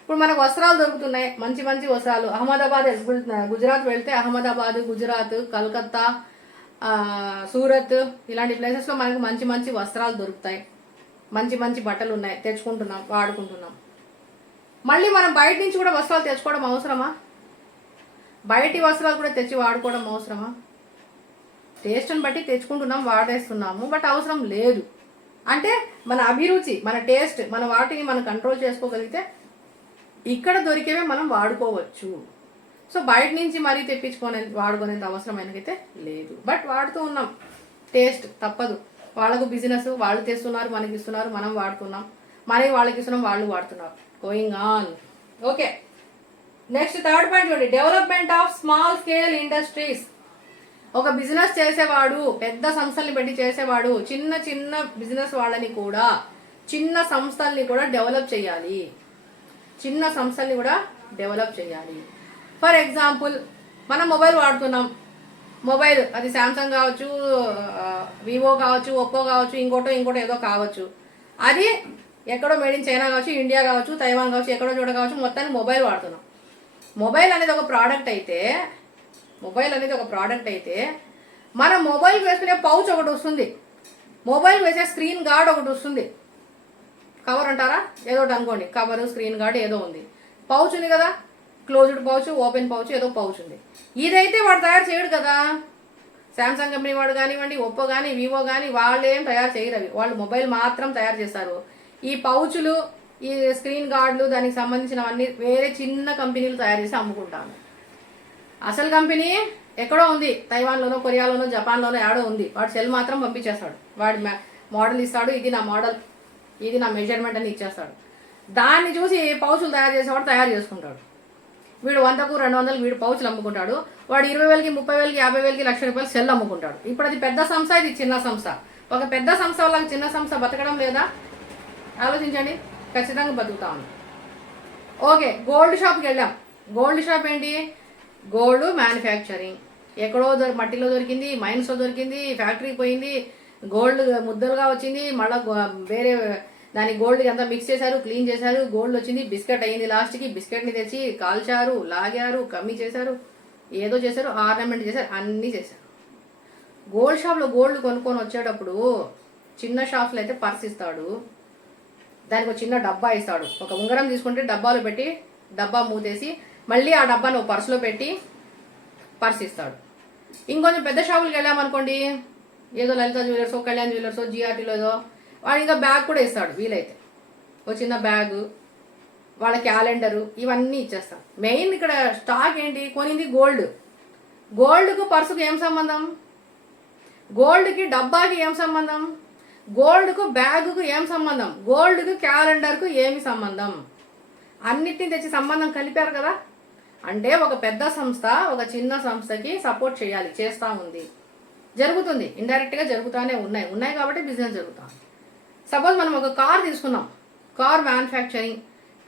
ఇప్పుడు మనకు వస్త్రాలు దొరుకుతున్నాయి, మంచి మంచి వస్త్రాలు. అహ్మదాబాద్, గుజరాత్ వెళ్తే అహ్మదాబాద్, గుజరాత్, కలకత్తా, సూరత్ ఇలాంటి ప్లేసెస్లో మనకు మంచి మంచి వస్త్రాలు దొరుకుతాయి, మంచి మంచి బట్టలు ఉన్నాయి, తెచ్చుకుంటున్నాం, వాడుకుంటున్నాం. మళ్ళీ మనం బయట నుంచి కూడా వస్త్రాలు తెచ్చుకోవడం అవసరమా, బయటి వస్త్రాలు కూడా తెచ్చి వాడుకోవడం అవసరమా? టేస్ట్ని బట్టి తెచ్చుకుంటున్నాం, వాడేస్తున్నాము, బట్ అవసరం లేదు. అంటే మన అభిరుచి, మన టేస్ట్, మన వాటిని మనం కంట్రోల్ చేసుకోగలిగితే ఇక్కడ దొరికేవే మనం వాడుకోవచ్చు. సో బయట నుంచి మరీ వాడుకునేంత అవసరం ఆయనకైతే లేదు. బట్ వాడుతూ ఉన్నాం, టేస్ట్ తప్పదు. వాళ్ళకు బిజినెస్, వాళ్ళు తెస్తున్నారు, మనకి ఇస్తున్నారు, మనం వాడుతున్నాం, మనకి వాళ్ళకి ఇస్తున్నాం, వాళ్ళు వాడుతున్నారు. Going on. Okay, next third point చూడండి, development of small scale industries. ఒక బిజినెస్ చేసేవాడు, పెద్ద సంస్థల్ని పెట్టి చేసేవాడు చిన్న చిన్న బిజినెస్ వాళ్ళని కూడా, చిన్న సంస్థల్ని కూడా డెవలప్ చేయాలి. చిన్న సంస్థల్ని కూడా డెవలప్ చేయాలి. ఫర్ ఎగ్జాంపుల్, మనం మొబైల్ వాడుతున్నాం. మొబైల్ అది శాంసంగ్ కావచ్చు, వివో కావచ్చు, ఒప్పో కావచ్చు, ఇంకోటో ఏదో కావచ్చు. అది ఎక్కడో మేడ్ ఇన్ చైనా కావచ్చు, ఇండియా కావచ్చు, తైవాన్ కావచ్చు, ఎక్కడో చోట కావచ్చు, మొత్తానికి మొబైల్ వాడుతున్నాం. మొబైల్ అనేది ఒక ప్రోడక్ట్ అయితే మన మొబైల్ వేసుకునే పౌచ్ ఒకటి వస్తుంది, మొబైల్ వేసే స్క్రీన్ గార్డ్ ఒకటి వస్తుంది. కవర్ అంటారా, ఏదో ఒకటి అనుకోండి, కవర్, స్క్రీన్ గార్డ్ ఏదో ఉంది. పౌచ్ ఉంది కదా, క్లోజ్డ్ పౌచ్, ఓపెన్ పౌచ్, ఏదో పౌచ్ ఉంది. ఇదైతే వాడు తయారు చేయడు కదా. శాంసంగ్ కంపెనీ వాడు కానివ్వండి, ఒప్పో కానీ, వివో కానీ, వాళ్ళు ఏం తయారు చేయరు. అవి వాళ్ళు మొబైల్ మాత్రం తయారు చేస్తారు. ఈ పౌచులు, ఈ స్క్రీన్ గార్డులు, దానికి సంబంధించినవన్నీ వేరే చిన్న కంపెనీలు తయారు చేసి అమ్ముకుంటాను. అసలు కంపెనీ ఎక్కడో ఉంది, తైవాన్లోనో, కొరియాలోనో, జపాన్లోనో ఏడో ఉంది. వాడు సెల్ మాత్రం పంపించేస్తాడు. వాడి మోడల్ ఇస్తాడు, ఇది నా మోడల్, ఇది నా మెజర్మెంట్ అని ఇచ్చేస్తాడు. దాన్ని చూసి పౌచులు తయారు చేసేవాడు తయారు చేసుకుంటాడు. వీడు 100కు 200 వీడు పౌచులు అమ్ముకుంటాడు. వాడు 20,000కి, 30,000కి, 50,000కి, ₹1,00,000 సెల్ అమ్ముకుంటాడు. ఇప్పుడు అది పెద్ద సంస్థ, ఇది చిన్న సంస్థ. ఒక పెద్ద సంస్థ వల్ల చిన్న సంస్థ బతకడం లేదా? ఆలోచించండి. ఖచ్చితంగా బతుకుతా ఉంది. ఓకే, గోల్డ్ షాప్కి వెళ్ళాం. గోల్డ్ షాప్ ఏంటి? Gold manufacturing. ఎక్కడో మట్టిలో దొరికింది, మైన్స్లో దొరికింది, ఫ్యాక్టరీకి పోయింది, గోల్డ్ ముద్దలుగా వచ్చింది, మళ్ళీ వేరే దాని గోల్డ్ అంతా మిక్స్ చేశారు, క్లీన్ చేశారు, గోల్డ్ వచ్చింది, బిస్కెట్ అయ్యింది. లాస్ట్కి బిస్కెట్ని తెచ్చి కాల్చారు, లాగారు, కమ్మి చేశారు, ఏదో చేశారు, ఆర్నమెంట్ చేశారు, అన్నీ చేశారు. గోల్డ్ షాప్లో గోల్డ్ కొనుక్కొని వచ్చేటప్పుడు చిన్న షాప్లో అయితే పర్స్ ఇస్తాడు, దానికి ఒక చిన్న డబ్బా ఇస్తాడు. ఒక ఉంగరం తీసుకుంటే డబ్బాలో పెట్టి, డబ్బా మూతేసి మళ్ళీ ఆ డబ్బాను ఒక పర్సులో పెట్టి పర్స్ ఇస్తాడు. ఇంకొంచెం పెద్ద షాపులకు వెళ్ళామనుకోండి, ఏదో లలిత జ్యువెలర్స్, కళ్యాణ్ జ్యువెలర్స్, జిఆర్టీలో ఏదో, వాడు ఇంకా బ్యాగ్ కూడా ఇస్తాడు. వీలైతే ఒక చిన్న బ్యాగు, వాళ్ళ క్యాలెండరు, ఇవన్నీ ఇచ్చేస్తాడు. మెయిన్ ఇక్కడ స్టాక్ ఏంటి? కొనింది గోల్డ్. గోల్డ్కు పర్సుకు ఏం సంబంధం? గోల్డ్కి డబ్బాకి ఏం సంబంధం? గోల్డ్కు బ్యాగుకు ఏం సంబంధం? గోల్డ్కు క్యాలెండర్కు ఏమి సంబంధం? అన్నిటిని తెచ్చి సంబంధం కలిపారు కదా. అంటే ఒక పెద్ద సంస్థ ఒక చిన్న సంస్థకి సపోర్ట్ చేయాలి, చేస్తూ ఉంది, జరుగుతుంది, ఇండైరెక్ట్గా జరుగుతూనే ఉన్నాయి కాబట్టి బిజినెస్ జరుగుతుంది. సపోజ్ మనం ఒక కార్ తీసుకున్నాం, కార్ మ్యానుఫ్యాక్చరింగ్,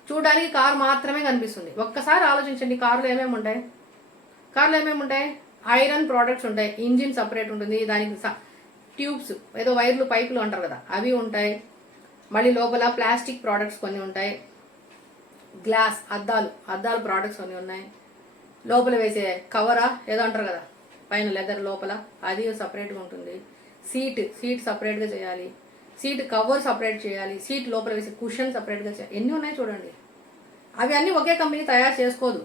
చూడడానికి కార్ మాత్రమే కనిపిస్తుంది. ఒక్కసారి ఆలోచించండి, కార్లో ఏమేమి ఉంటాయి? ఐరన్ ప్రోడక్ట్స్ ఉంటాయి, ఇంజిన్ సపరేట్ ఉంటుంది, దానికి ట్యూబ్స్, ఏదో వైర్లు, పైపులు అంటారు కదా, అవి ఉంటాయి. మళ్ళీ లోపల ప్లాస్టిక్ ప్రోడక్ట్స్ కొన్ని ఉంటాయి, గ్లాస్, అద్దాలు ప్రోడక్ట్స్ కొన్ని ఉన్నాయి, లోపల వేసే కవరా ఏదో అంటారు కదా, పైన లెదర్ లోపల, అది సపరేట్గా ఉంటుంది. సీట్ సపరేట్గా చేయాలి, సీట్ కవర్ సపరేట్ చేయాలి, సీట్ లోపల వేసే కుషన్ సపరేట్గా చేయాలి. ఎన్ని ఉన్నాయి చూడండి. అవి అన్నీ ఒకే కంపెనీ తయారు చేసుకోదు.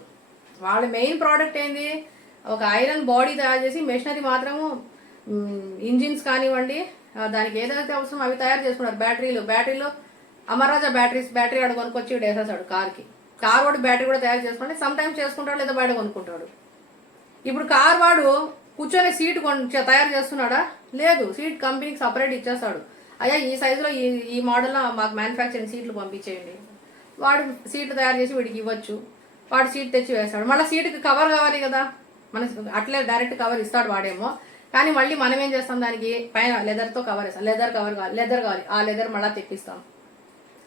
వాళ్ళ మెయిన్ ప్రోడక్ట్ ఏంది? ఒక ఐరన్ బాడీ తయారు చేసి మెషినరీ మాత్రము, ఇంజిన్స్ కానివ్వండి, దానికి ఏదైతే అవసరం అవి తయారు చేసుకున్నారు. బ్యాటరీలో అమర్రాజా బ్యాటరీ ఆడు కొనుక్కొచ్చి వేసేసాడు కార్కి. కార్ వాడు బ్యాటరీ కూడా తయారు చేసుకుంటే సమ్ టైమ్స్ చేసుకుంటాడు, లేదా బయట కొనుక్కుంటాడు. ఇప్పుడు కార్ వాడు కూర్చొని సీట్ తయారు చేస్తున్నాడా? లేదు, సీట్ కంపెనీకి సపరేట్ ఇచ్చేస్తాడు. అయ్యా ఈ సైజులో ఈ మోడల్లో మాకు మ్యానుఫ్యాక్చరింగ్ సీట్లు పంపించేయండి. వాడు సీట్లు తయారు చేసి వీడికి ఇవ్వచ్చు, వాడు సీట్ తెచ్చి వేస్తాడు. మళ్ళీ సీటుకి కవర్ కావాలి కదా, మన అట్లే డైరెక్ట్ కవర్ ఇస్తాడు వాడేమో, కానీ మళ్ళీ మనం ఏం చేస్తాం, దానికి పైన లెదర్తో కవర్ వేస్తాం. లెదర్ కావాలి, ఆ లెదర్ మళ్ళీ తెప్పిస్తాం.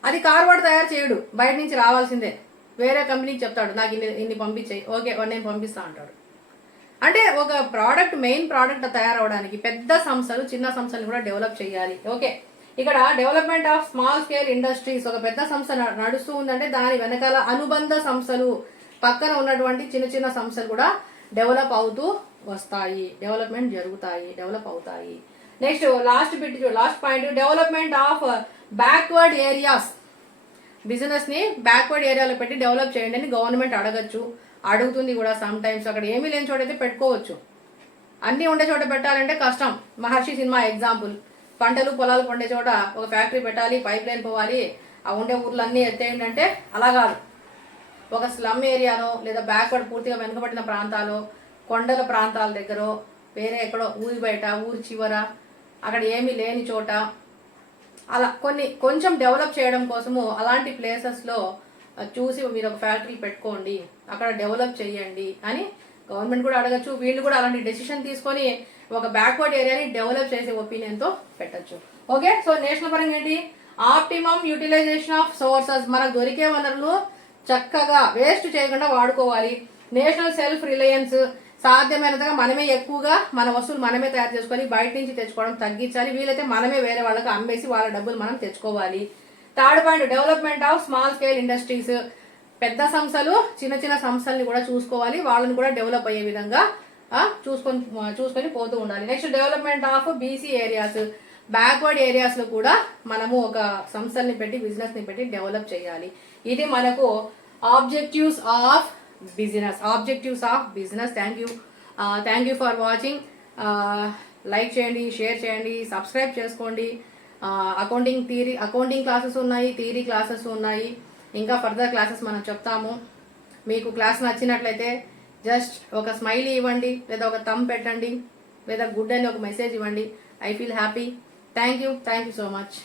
అది కార్ వాడు తయారు చేయడు, బయట నుంచి రావాల్సిందే. వేరే కంపెనీకి చెప్తాడు, నాకు ఇన్ని పంపించాయి, ఓకే నేను పంపిస్తా అంటాడు. అంటే ఒక ప్రోడక్ట్, మెయిన్ ప్రోడక్ట్ తయారవడానికి పెద్ద సంస్థలు చిన్న సంస్థలు కూడా డెవలప్ చేయాలి. ఓకే, ఇక్కడ development of small scale industries, ఒక పెద్ద సంస్థ నడుస్తూ ఉందంటే దాని వెనకాల అనుబంధ సంస్థలు, పక్కన ఉన్నటువంటి చిన్న చిన్న సంస్థలు కూడా డెవలప్ అవుతూ వస్తాయి, డెవలప్మెంట్ జరుగుతాయి, డెవలప్ అవుతాయి. Next last point, development of backward areas. బిజినెస్ని బ్యాక్వర్డ్ ఏరియాలో పెట్టి డెవలప్ చేయండి అని గవర్నమెంట్ అడుగుతుంది కూడా. సమ్ టైమ్స్ అక్కడ ఏమీ లేని చోట అయితే పెట్టుకోవచ్చు, అన్నీ ఉండే చోట పెట్టాలంటే కష్టం. మహర్షి సినిమా ఎగ్జాంపుల్. పంటలు పొలాలు పండే చోట ఒక ఫ్యాక్టరీ పెట్టాలి, పైప్ లైన్ పోవాలి, ఆ ఉండే ఊర్లన్నీ ఎత్తేయండి అంటే అలా కాదు. ఒక స్లమ్ ఏరియానో లేదా బ్యాక్వర్డ్ పూర్తిగా వెనుకబడిన ప్రాంతాలు, కొండల ప్రాంతాల దగ్గర, వేరే ఎక్కడో ఊరి బయట, ఊరి చివర, అక్కడ ఏమీ లేని చోట, అలా కొంచెం డెవలప్ చేయడం కోసము అలాంటి ప్లేసెస్లో చూసి మీరు ఒక ఫ్యాక్టరీ పెట్టుకోండి, అక్కడ డెవలప్ చేయండి అని గవర్నమెంట్ కూడా అడగచ్చు. వీళ్ళు కూడా అలాంటి డెసిషన్ తీసుకొని ఒక బ్యాక్వర్డ్ ఏరియాని డెవలప్ చేసే ఒపీనియన్తో పెట్టచ్చు. ఓకే, సో నేషనల్ పరంగా ఏంటి, ఆప్టిమమ్ యూటిలైజేషన్ ఆఫ్ సోర్సెస్, మనకు దొరికే వనరులు చక్కగా వేస్ట్ చేయకుండా వాడుకోవాలి. నేషనల్ సెల్ఫ్ రిలయన్స్, సాధ్యమైనంతగా మనమే ఎక్కువగా మన వస్తువులు మనమే తయారు చేసుకోవాలి, బయట నుంచి తెచ్చుకోవడం తగ్గించాలి. వీలైతే మనమే వేరే వాళ్ళకి అమ్మేసి వాళ్ళ డబ్బులు మనం తెచ్చుకోవాలి. Third point, development of small scale industries, పెద్ద సంస్థలు చిన్న చిన్న సంస్థల్ని కూడా చూసుకోవాలి, వాళ్ళని కూడా డెవలప్ అయ్యే విధంగా చూసుకొని పోతూ ఉండాలి. Next, development of BC areas, backward ఏరియాస్లో కూడా మనము ఒక సంస్థల్ని పెట్టి బిజినెస్ని పెట్టి డెవలప్ చేయాలి. ఇది మనకు objectives of business. Thank you for watching. Like చేయండి, షేర్ చేయండి, సబ్స్క్రైబ్ చేసుకోండి. అకౌంటింగ్ క్లాసెస్ ఉన్నాయి, థియరీ క్లాసెస్ ఉన్నాయి, ఇంకా ఫర్దర్ క్లాసెస్ మనం చెప్తాము. మీకు క్లాస్ నచ్చినట్లయితే జస్ట్ ఒక స్మైలీ ఇవ్వండి, లేదా ఒక థంబ్ పెట్టండి, లేదా గుడ్ అని ఒక మెసేజ్ ఇవ్వండి. I feel happy. Thank you so much.